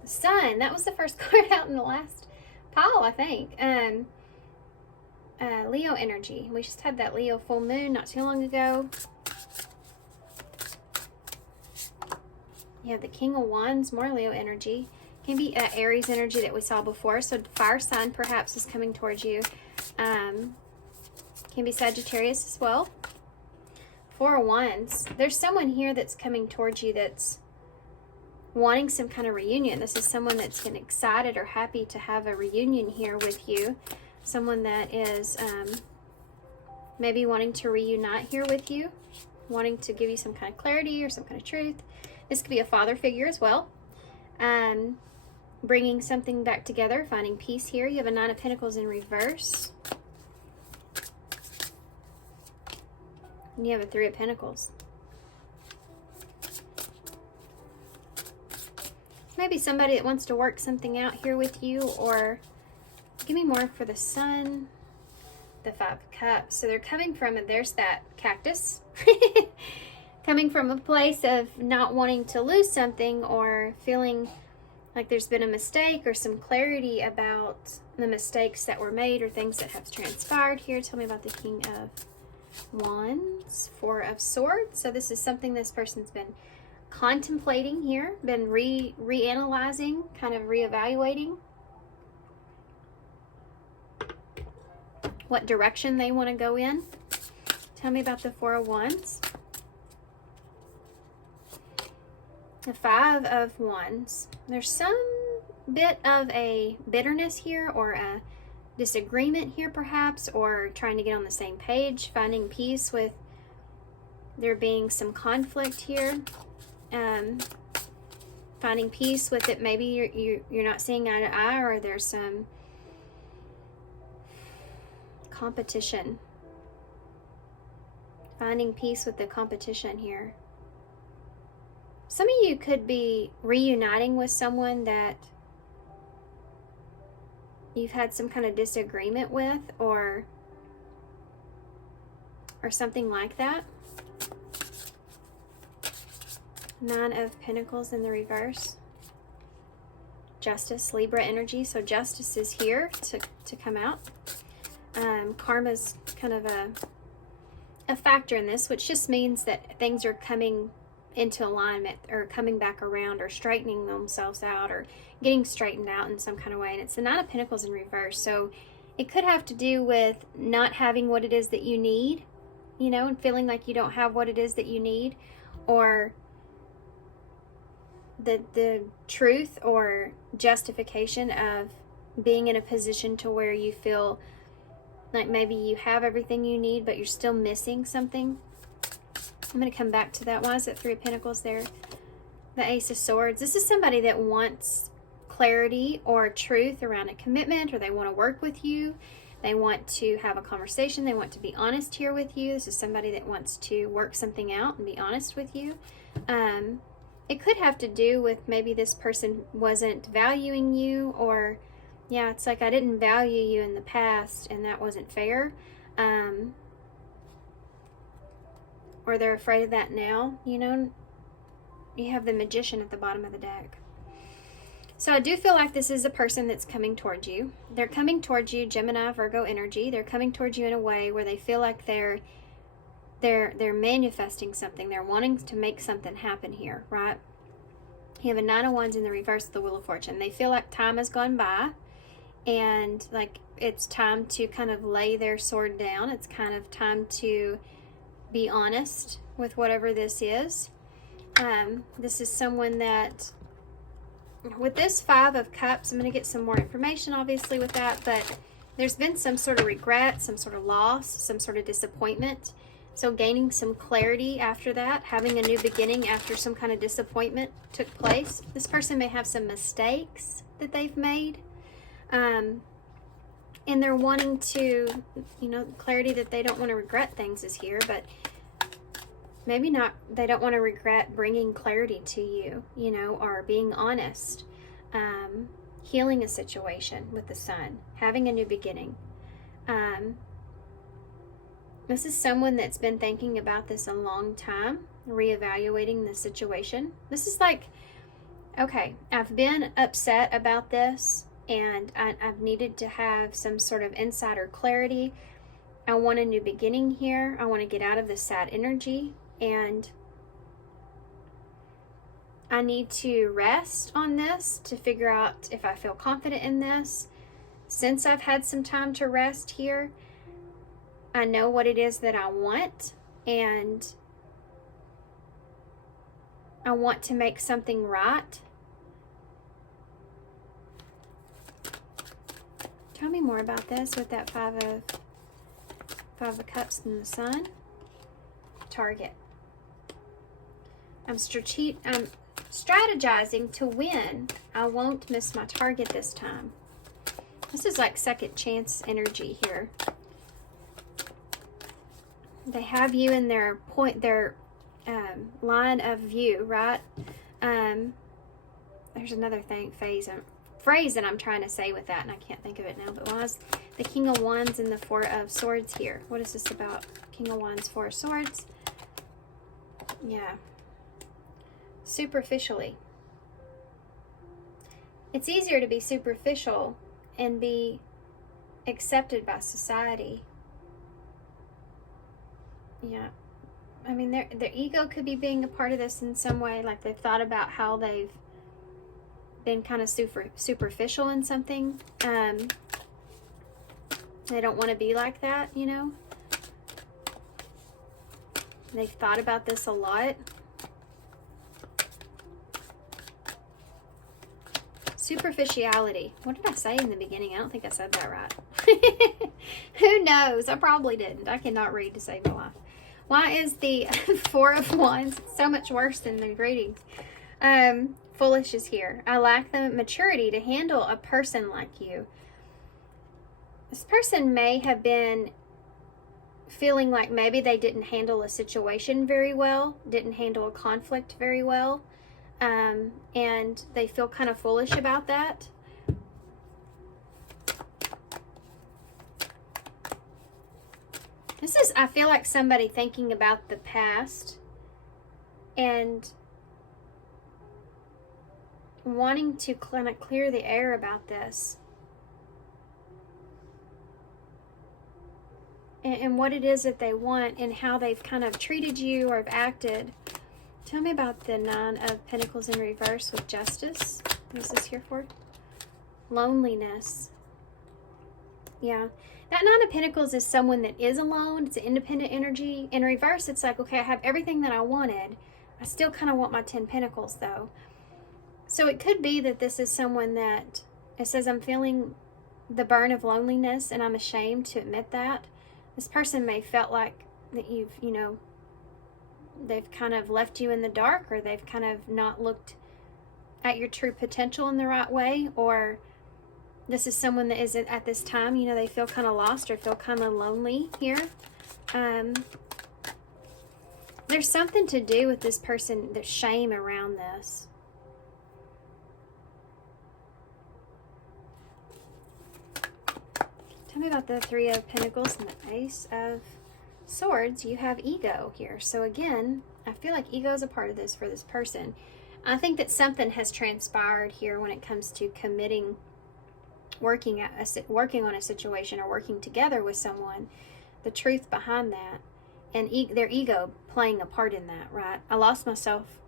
The Sun. That was the first card out in the last pile, I think. Leo energy. We just had that Leo full moon not too long ago. You have the King of Wands, more Leo energy. Can be Aries energy that we saw before. So fire sign perhaps is coming towards you. Can be Sagittarius as well. Four of Wands. There's someone here that's coming towards you that's wanting some kind of reunion. This is someone that's been excited or happy to have a reunion here with you. Someone that is maybe wanting to reunite here with you, wanting to give you some kind of clarity or some kind of truth. This could be a father figure as well. Bringing something back together, finding peace here. You have a Nine of Pentacles in reverse. And you have a Three of Pentacles. Maybe somebody that wants to work something out here with you, or give me more for the Sun. The Five of Cups. So they're coming from, and there's that cactus. Coming from a place of not wanting to lose something, or feeling like there's been a mistake, or some clarity about the mistakes that were made or things that have transpired here. Tell me about the King of Wands, Four of Swords. So this is something this person's been contemplating here, been reanalyzing, kind of reevaluating what direction they want to go in. Tell me about the Four of Wands. The Five of Wands. There's some bit of a bitterness here, or a disagreement here perhaps, or trying to get on the same page, finding peace with there being some conflict here. Finding peace with it. Maybe you're not seeing eye to eye, or there's some competition. Finding peace with the competition here. Some of you could be reuniting with someone that you've had some kind of disagreement with, or something like that. Nine of Pentacles in the reverse. Justice, Libra energy. So justice is here to come out. Karma's kind of a factor in this, which just means that things are coming into alignment, or coming back around, or straightening themselves out, or getting straightened out in some kind of way. And it's the Nine of Pentacles in reverse. So it could have to do with not having what it is that you need, you know, and feeling like you don't have what it is that you need, or the truth or justification of being in a position to where you feel like maybe you have everything you need, but you're still missing something. I'm going to come back to that. Why is it 3 of Pentacles there? The Ace of Swords. This is somebody that wants clarity or truth around a commitment, or they want to work with you. They want to have a conversation. They want to be honest here with you. This is somebody that wants to work something out and be honest with you. It could have to do with maybe this person wasn't valuing you, or yeah, it's like I didn't value you in the past and that wasn't fair. Or they're afraid of that now. You know, you have the Magician at the bottom of the deck. So I do feel like this is a person that's coming towards you. They're coming towards you, Gemini, Virgo energy. They're coming towards you in a way where they feel like they're manifesting something. They're wanting to make something happen here, right? You have a 9 of Wands in the reverse of the Wheel of Fortune. They feel like time has gone by and like it's time to kind of lay their sword down. It's kind of time to be honest with whatever this is. This is someone that, with this 5 of Cups, I'm going to get some more information obviously with that, but there's been some sort of regret, some sort of loss, some sort of disappointment. So gaining some clarity after that, having a new beginning after some kind of disappointment took place. This person may have some mistakes that they've made. And they're wanting to, you know, clarity that they don't want to regret things is here, but maybe not, they don't want to regret bringing clarity to you, you know, or being honest, healing a situation with the Sun, having a new beginning. This is someone that's been thinking about this a long time, reevaluating the situation. This is like, okay, I've been upset about this and I've needed to have some sort of insider clarity. I want a new beginning here. I want to get out of this sad energy, and I need to rest on this to figure out if I feel confident in this. Since I've had some time to rest here, I know what it is that I want, and I want to make something right. Tell me more about this with that 5 of Cups and the Sun. Target. I'm strategizing to win. I won't miss my target this time. This is like second chance energy here. They have you in their line of view, right? There's another phrase that I'm trying to say with that, and I can't think of it now. But why is the King of Wands and the 4 of Swords here? What is this about? King of Wands, 4 of Swords. Yeah. Superficially. It's easier to be superficial and be accepted by society. Yeah. I mean, their ego could be being a part of this in some way. Like they've thought about how they've been kind of superficial in something. They don't want to be like that, you know. They've thought about this a lot. Superficiality. What did I say in the beginning? I don't think I said that right. Who knows? I probably didn't. I cannot read to save my life. Why is the 4 of Wands so much worse than the greetings? Foolish is here. I lack the maturity to handle a person like you. This person may have been feeling like maybe they didn't handle a situation very well, didn't handle a conflict very well, and they feel kind of foolish about that. This is, I feel like somebody thinking about the past and wanting to kind of clear the air about this. And what it is that they want and how they've kind of treated you or have acted. Tell me about the 9 of Pentacles in reverse with Justice. What is this here for? Loneliness. Yeah. That 9 of Pentacles is someone that is alone. It's an independent energy. In reverse, it's like, okay, I have everything that I wanted. I still kind of want my 10 Pentacles, though. So it could be that this is someone that, it says, I'm feeling the burn of loneliness, and I'm ashamed to admit that. This person may felt like that you've, you know, they've kind of left you in the dark, or they've kind of not looked at your true potential in the right way, or this is someone that isn't at this time, you know, they feel kind of lost or feel kind of lonely here. There's something to do with this person, there's shame around this. Tell me about the Three of Pentacles and the Ace of Swords. You have ego here. So again, I feel like ego is a part of this for this person. I think that something has transpired here when it comes to committing, working on a situation or working together with someone. The truth behind that, and their ego playing a part in that, right? I lost myself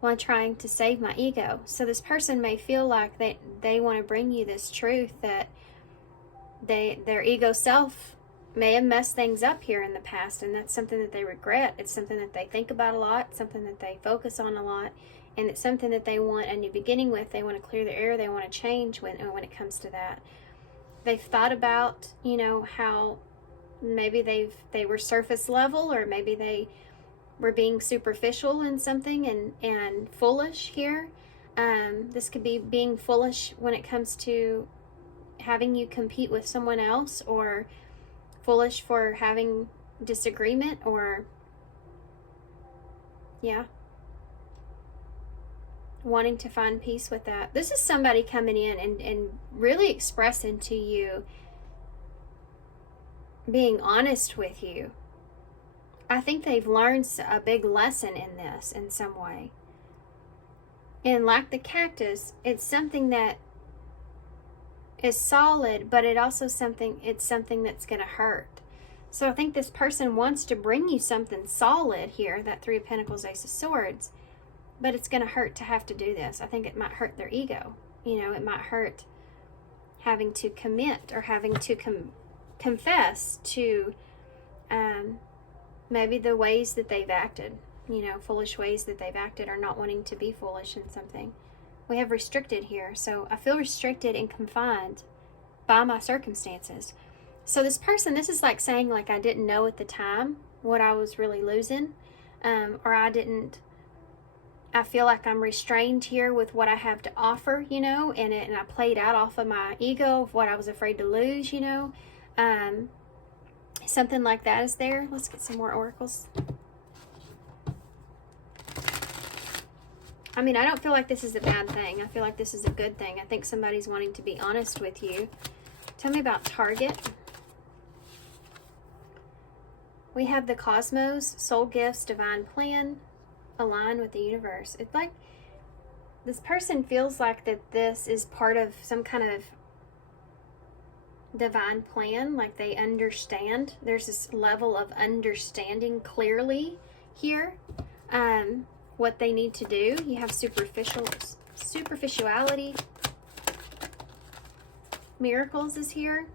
while trying to save my ego. So this person may feel like they want to bring you this truth that their ego self may have messed things up here in the past, and that's something that they regret. It's something that they think about a lot, something that they focus on a lot, and it's something that they want a new beginning with. They want to clear the air. They want to change when it comes to that. They've thought about, you know, how maybe they were surface level, or maybe they were being superficial in something and foolish here. This could be being foolish when it comes to having you compete with someone else, or foolish for having disagreement, or wanting to find peace with that. This is somebody coming in and really expressing to you, being honest with you. I think they've learned a big lesson in this in some way. And like the cactus, it's something that is solid, but it's something that's going to hurt. So I think this person wants to bring you something solid here, that Three of Pentacles, Ace of Swords, but it's going to hurt to have to do this. I think it might hurt their ego. You know, it might hurt having to commit, or having to confess to maybe the ways that they've acted, you know, foolish ways that they've acted, or not wanting to be foolish in something. We have restricted here. So I feel restricted and confined by my circumstances. So this person, this is like saying, like, I didn't know at the time what I was really losing, or I feel like I'm restrained here with what I have to offer, you know, and I played out off of my ego of what I was afraid to lose, you know. Something like that is there. Let's get some more oracles. I mean, I don't feel like this is a bad thing. I feel like this is a good thing. I think somebody's wanting to be honest with you. Tell me about target. We have the cosmos, soul gifts, divine plan, align with the universe. It's like this person feels like that this is part of some kind of divine plan, like they understand. There's this level of understanding clearly here. What they need to do. You have superficiality. Miracles is here.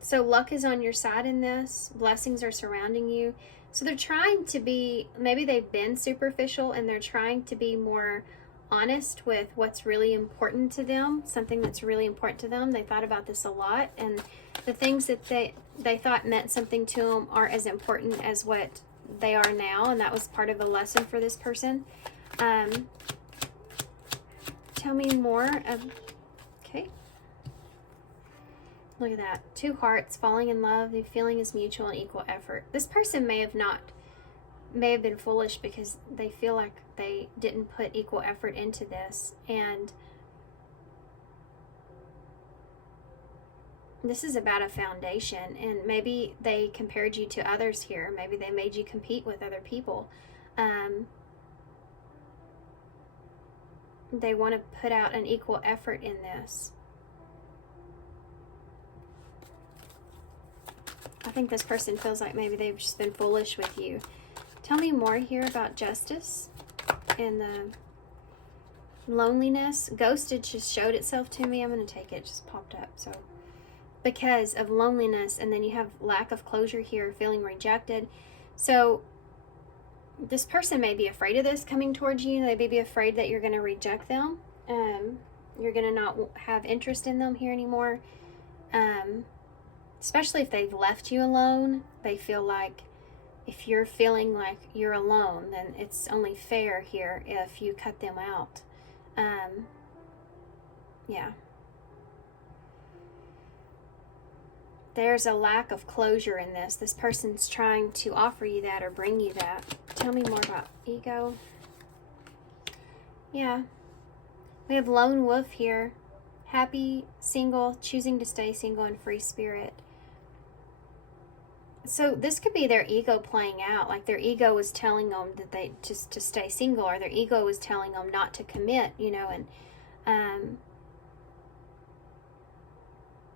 So luck is on your side in this. Blessings are surrounding you. So they're trying to be, maybe they've been superficial, and they're trying to be more honest with what's really important to them, something that's really important to them. They thought about this a lot, and the things that they thought meant something to them aren't as important as what they are now, and that was part of a lesson for this person. Tell me more of, okay. Look at that. Two hearts, falling in love. The feeling is mutual and equal effort. This person may have been foolish because they feel like they didn't put equal effort into this, and this is about a foundation, and maybe they compared you to others here. Maybe they made you compete with other people. They want to put out an equal effort in this. I think this person feels like maybe they've just been foolish with you. Tell me more here about justice and the loneliness. Ghosted just showed itself to me. I'm going to take it. It just popped up. So because of loneliness, and then you have lack of closure here, feeling rejected. So this person may be afraid of this coming towards you. They may be afraid that you're going to reject them. You're going to not have interest in them here anymore. Especially if they've left you alone. They feel like if you're feeling like you're alone, then it's only fair here if you cut them out. Yeah. There's a lack of closure in this. This person's trying to offer you that or bring you that. Tell me more about ego. Yeah. We have lone wolf here. Happy, single, choosing to stay single, and free spirit. So this could be their ego playing out. Like their ego was telling them that they just to stay single, or their ego was telling them not to commit, you know, and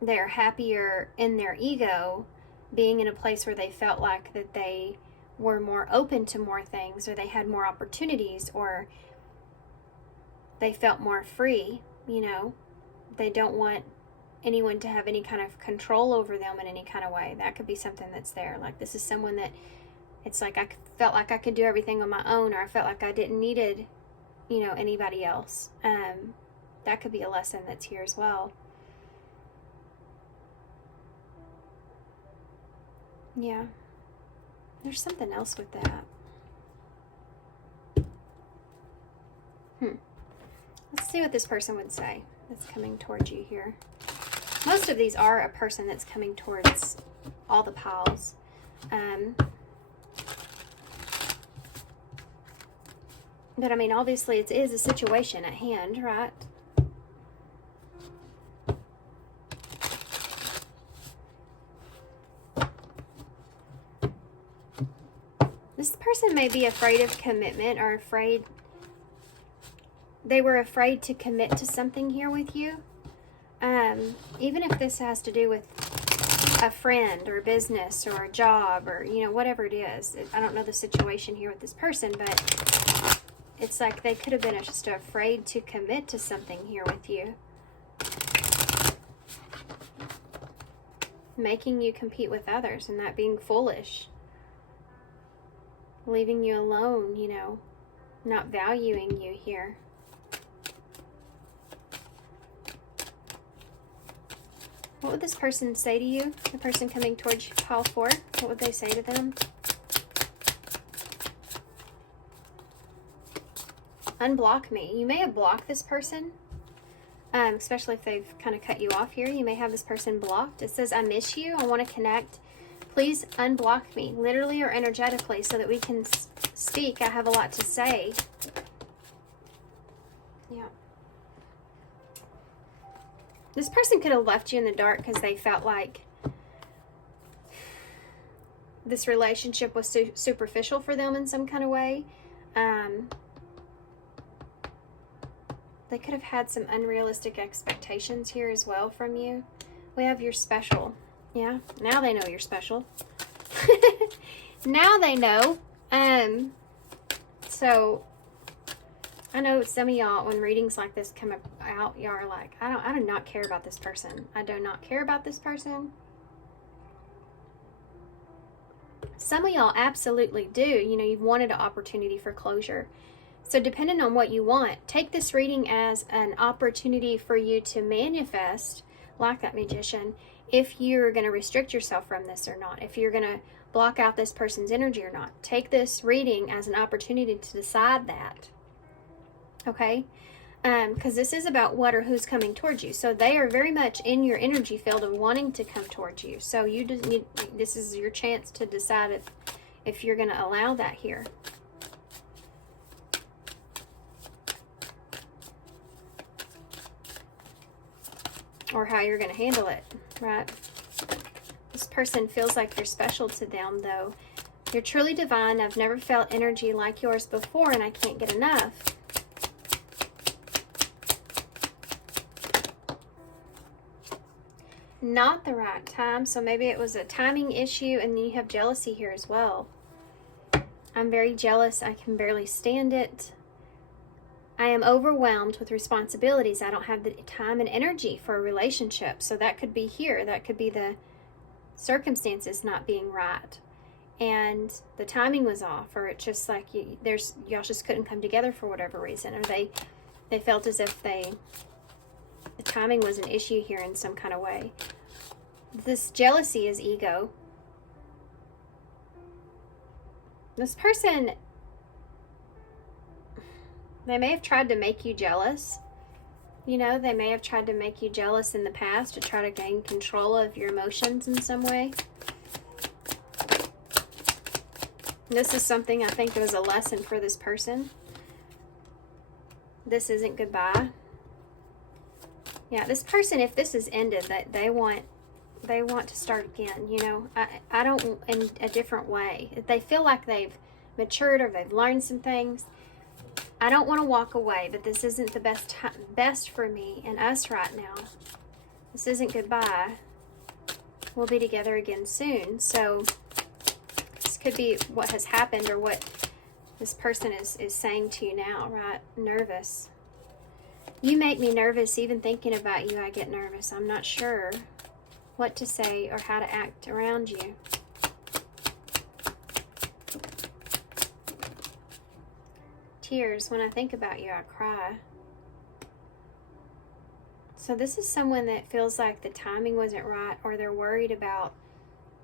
they're happier in their ego being in a place where they felt like that they were more open to more things, or they had more opportunities, or they felt more free, you know. They don't want anyone to have any kind of control over them in any kind of way. That could be something that's there. Like this is someone that it's like I felt like I could do everything on my own, or I felt like I didn't needed, you know, anybody else. That could be a lesson that's here as well. Yeah. There's something else with that. Let's see what this person would say that's coming towards you here. Most of these are a person that's coming towards all the piles. But I mean, obviously it is a situation at hand, right? This person may be afraid of commitment, or afraid, they were afraid to commit to something here with you. Even if this has to do with a friend or business or a job, or, you know, whatever it is. I don't know the situation here with this person, but it's like they could have been just afraid to commit to something here with you. Making you compete with others, and that being foolish. Leaving you alone, you know, not valuing you here. What would this person say to you? The person coming towards pile 4, what would they say to them? Unblock me. You may have blocked this person, especially if they've kind of cut you off here. You may have this person blocked. It says, I miss you. I want to connect. Please unblock me, literally or energetically, so that we can speak. I have a lot to say. Yeah. This person could have left you in the dark because they felt like this relationship was superficial for them in some kind of way. They could have had some unrealistic expectations here as well from you. We have you're special. Yeah, now they know you're special. Now they know. So I know some of y'all, when readings like this come out, y'all are like, I do not care about this person. I do not care about this person. Some of y'all absolutely do. You know, you've wanted an opportunity for closure. So depending on what you want, take this reading as an opportunity for you to manifest, like that magician, if you're going to restrict yourself from this or not, if you're going to block out this person's energy or not. Take this reading as an opportunity to decide that. Okay? Because this is about what or who's coming towards you. So they are very much in your energy field of wanting to come towards you. So you just need, this is your chance to decide if you're going to allow that here. Or how you're going to handle it, right? This person feels like you're special to them, though. You're truly divine. I've never felt energy like yours before, and I can't get enough. Not the right time, so maybe it was a timing issue, and then you have jealousy here as well. I'm very jealous. I can barely stand it. I am overwhelmed with responsibilities. I don't have the time and energy for a relationship. So that could be here. That could be the circumstances not being right. And the timing was off, or it's just like y'all just couldn't come together for whatever reason. Or they felt as if the timing was an issue here in some kind of way. This jealousy is ego. This person, they may have tried to make you jealous. You know, they may have tried to make you jealous in the past to try to gain control of your emotions in some way. This is something I think was a lesson for this person. This isn't goodbye. Yeah, this person, if this is ended, that they want to start again, you know. I don't, in a different way. If they feel like they've matured or they've learned some things, I don't want to walk away, but this isn't the best for me and us right now. This isn't goodbye. We'll be together again soon. So this could be what has happened or what this person is saying to you now, right? Nervous. You make me nervous. Even thinking about you, I get nervous. I'm not sure what to say or how to act around you. Tears. When I think about you, I cry. So this is someone that feels like the timing wasn't right, or they're worried about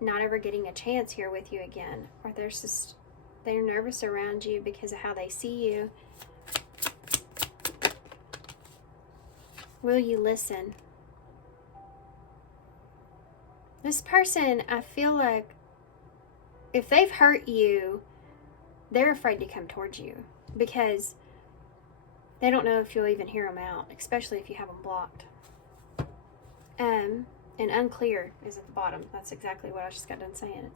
not ever getting a chance here with you again, or they're nervous around you because of how they see you. Will you listen? This person, I feel like if they've hurt you, they're afraid to come towards you because they don't know if you'll even hear them out, especially if you have them blocked. And unclear is at the bottom. That's exactly what I just got done saying.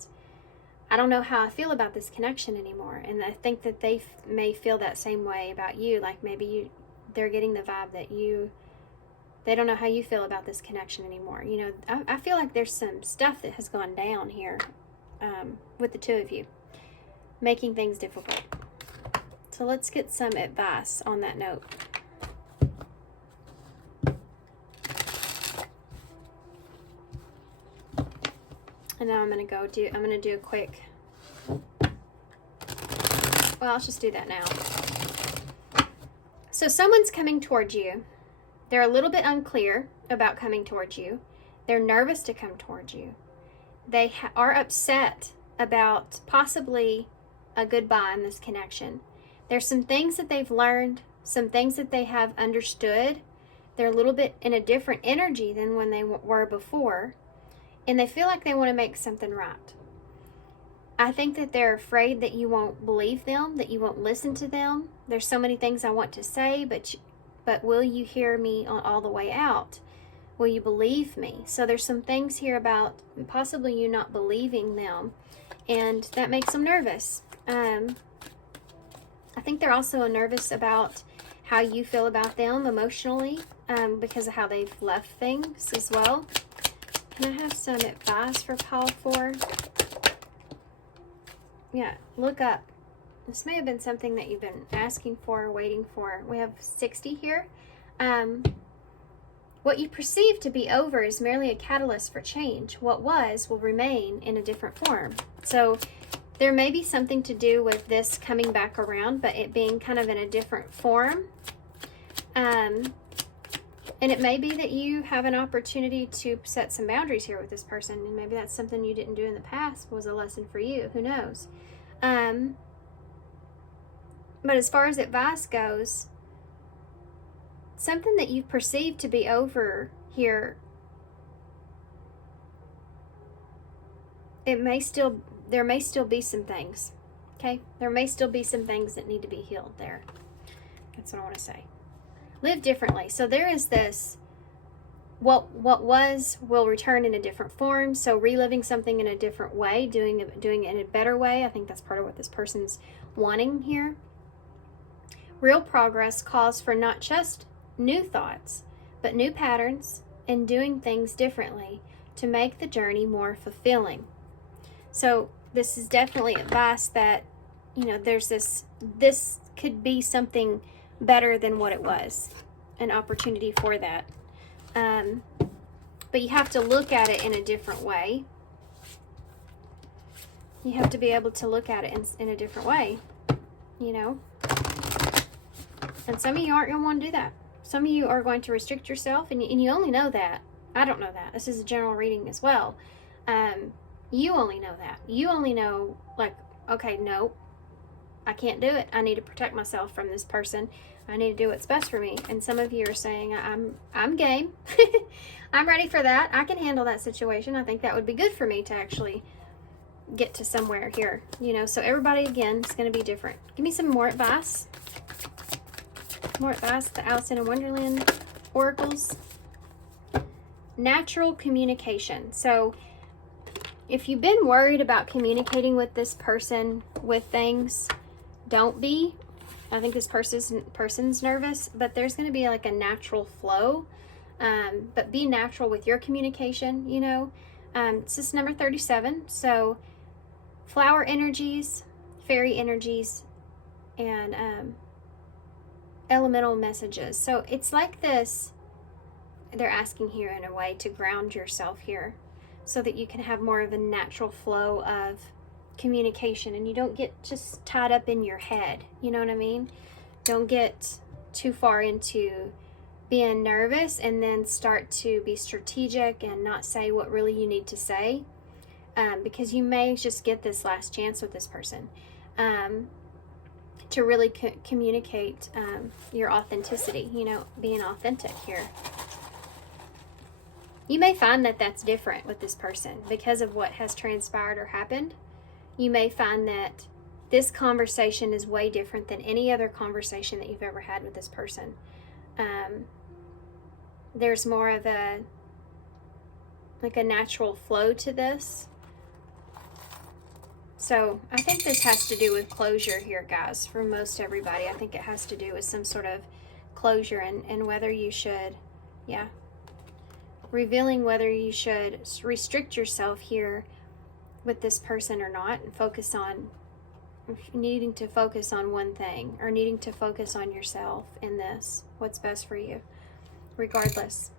I don't know how I feel about this connection anymore. And I think that they may feel that same way about you. Like maybe they're getting the vibe that they don't know how you feel about this connection anymore. You know, I feel like there's some stuff that has gone down here with the two of you, making things difficult. So let's get some advice on that note. And now I'm going to do a quick, well, I'll just do that now. So someone's coming towards you. They're a little bit unclear about coming towards you. They're nervous to come towards you. They are upset about possibly a goodbye in this connection. There's some things that they've learned, some things that they have understood. They're a little bit in a different energy than when they were before. And they feel like they want to make something right. I think that they're afraid that you won't believe them, that you won't listen to them. There's so many things I want to say, but will you hear me all the way out? Will you believe me? So there's some things here about possibly you not believing them, and that makes them nervous. I think they're also nervous about how you feel about them emotionally because of how they've left things as well. Can I have some advice for pile 4? Yeah, look up. This may have been something that you've been asking for or waiting for. We have 60 here. What you perceive to be over is merely a catalyst for change. What was will remain in a different form. So there may be something to do with this coming back around, but it being kind of in a different form. And it may be that you have an opportunity to set some boundaries here with this person. And maybe that's something you didn't do in the past was a lesson for you. Who knows? But as far as advice goes, something that you perceive to be over here, there may still be some things. Okay? There may still be some things that need to be healed there. That's what I want to say. Live differently. So there is this, what was will return in a different form. So reliving something in a different way, doing it in a better way. I think that's part of what this person's wanting here. Real progress calls for not just new thoughts, but new patterns and doing things differently to make the journey more fulfilling. So this is definitely advice that, you know, there's this could be something better than what it was, an opportunity for that. But you have to look at it in a different way. You have to be able to look at it in a different way, you know. And some of you aren't going to want to do that. Some of you are going to restrict yourself, and you only know that. I don't know that. This is a general reading as well. You only know that. You only know, like, okay, no, I can't do it. I need to protect myself from this person. I need to do what's best for me. And some of you are saying, I'm game. I'm ready for that. I can handle that situation. I think that would be good for me to actually get to somewhere here. You know, so everybody, again, is going to be different. Give me some more advice. More advice. The Alice in Wonderland Oracles. Natural communication. So if you've been worried about communicating with this person with things, don't be. I think this person's nervous, but there's going to be like a natural flow. But be natural with your communication, you know. This is number 37. So flower energies, fairy energies, and elemental messages. So it's like this. They're asking here in a way to ground yourself here so that you can have more of a natural flow of communication and you don't get just tied up in your head. You know what I mean? Don't get too far into being nervous and then start to be strategic and not say what really you need to say, because you may just get this last chance with this person to really communicate your authenticity, you know, being authentic here. You may find that that's different with this person because of what has transpired or happened. You may find that this conversation is way different than any other conversation that you've ever had with this person. There's more of a natural flow to this. So I think this has to do with closure here, guys, for most everybody. I think it has to do with some sort of closure and whether you should, revealing whether you should restrict yourself here with this person or not, and focus on needing to focus on one thing or needing to focus on yourself in this, what's best for you, regardless.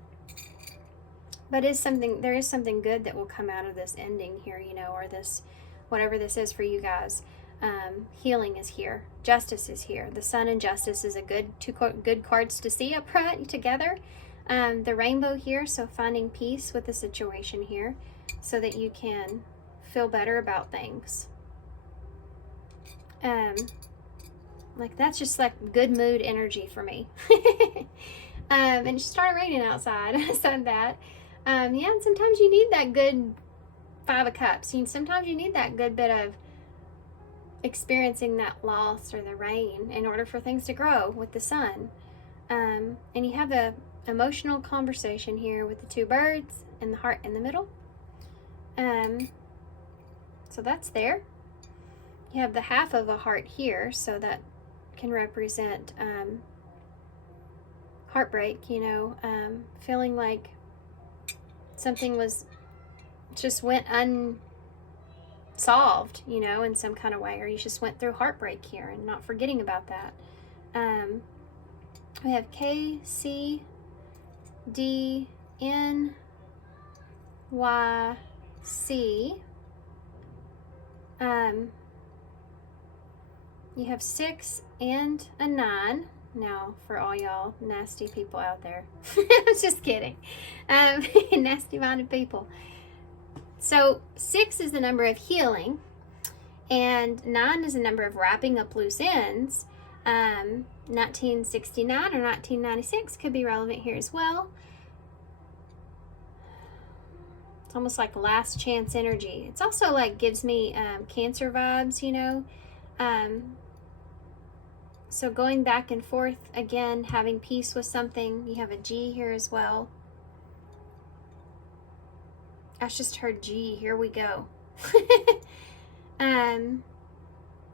But there is something good that will come out of this ending here, you know, or this, whatever this is for you guys. Healing is here. Justice is here. The Sun and Justice is two good cards to see up front together. The rainbow here, so finding peace with the situation here so that you can feel better about things. Like that's just like good mood energy for me. And it started raining outside. I said that. And sometimes you need that good 5 of Cups. Sometimes you need that good bit of experiencing that loss or the rain in order for things to grow with the Sun. And you have a emotional conversation here with the 2 birds and the heart in the middle. So that's there. You have the half of a heart here, so that can represent heartbreak, you know, feeling like something went unsolved, you know, in some kind of way, or you just went through heartbreak here and not forgetting about that. We have K, C, D, N, Y, C. You have 6 and a 9. Now, for all y'all nasty people out there, I was just kidding. Nasty-minded people. So 6 is the number of healing, and 9 is the number of wrapping up loose ends. 1969 or 1996 could be relevant here as well. It's almost like last chance energy. It's also like gives me Cancer vibes, you know. So going back and forth again, having peace with something. You have a G here as well. I just heard G. Here we go.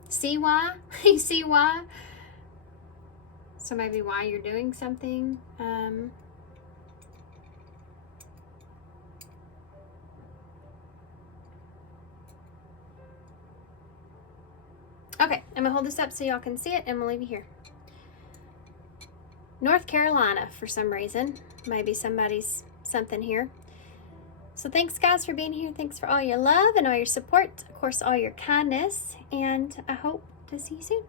CY. CY. So maybe why you're doing something. Okay, I'm going to hold this up so y'all can see it, and we'll leave you here. North Carolina, for some reason. Maybe somebody's something here. So thanks, guys, for being here. Thanks for all your love and all your support. Of course, all your kindness. And I hope to see you soon.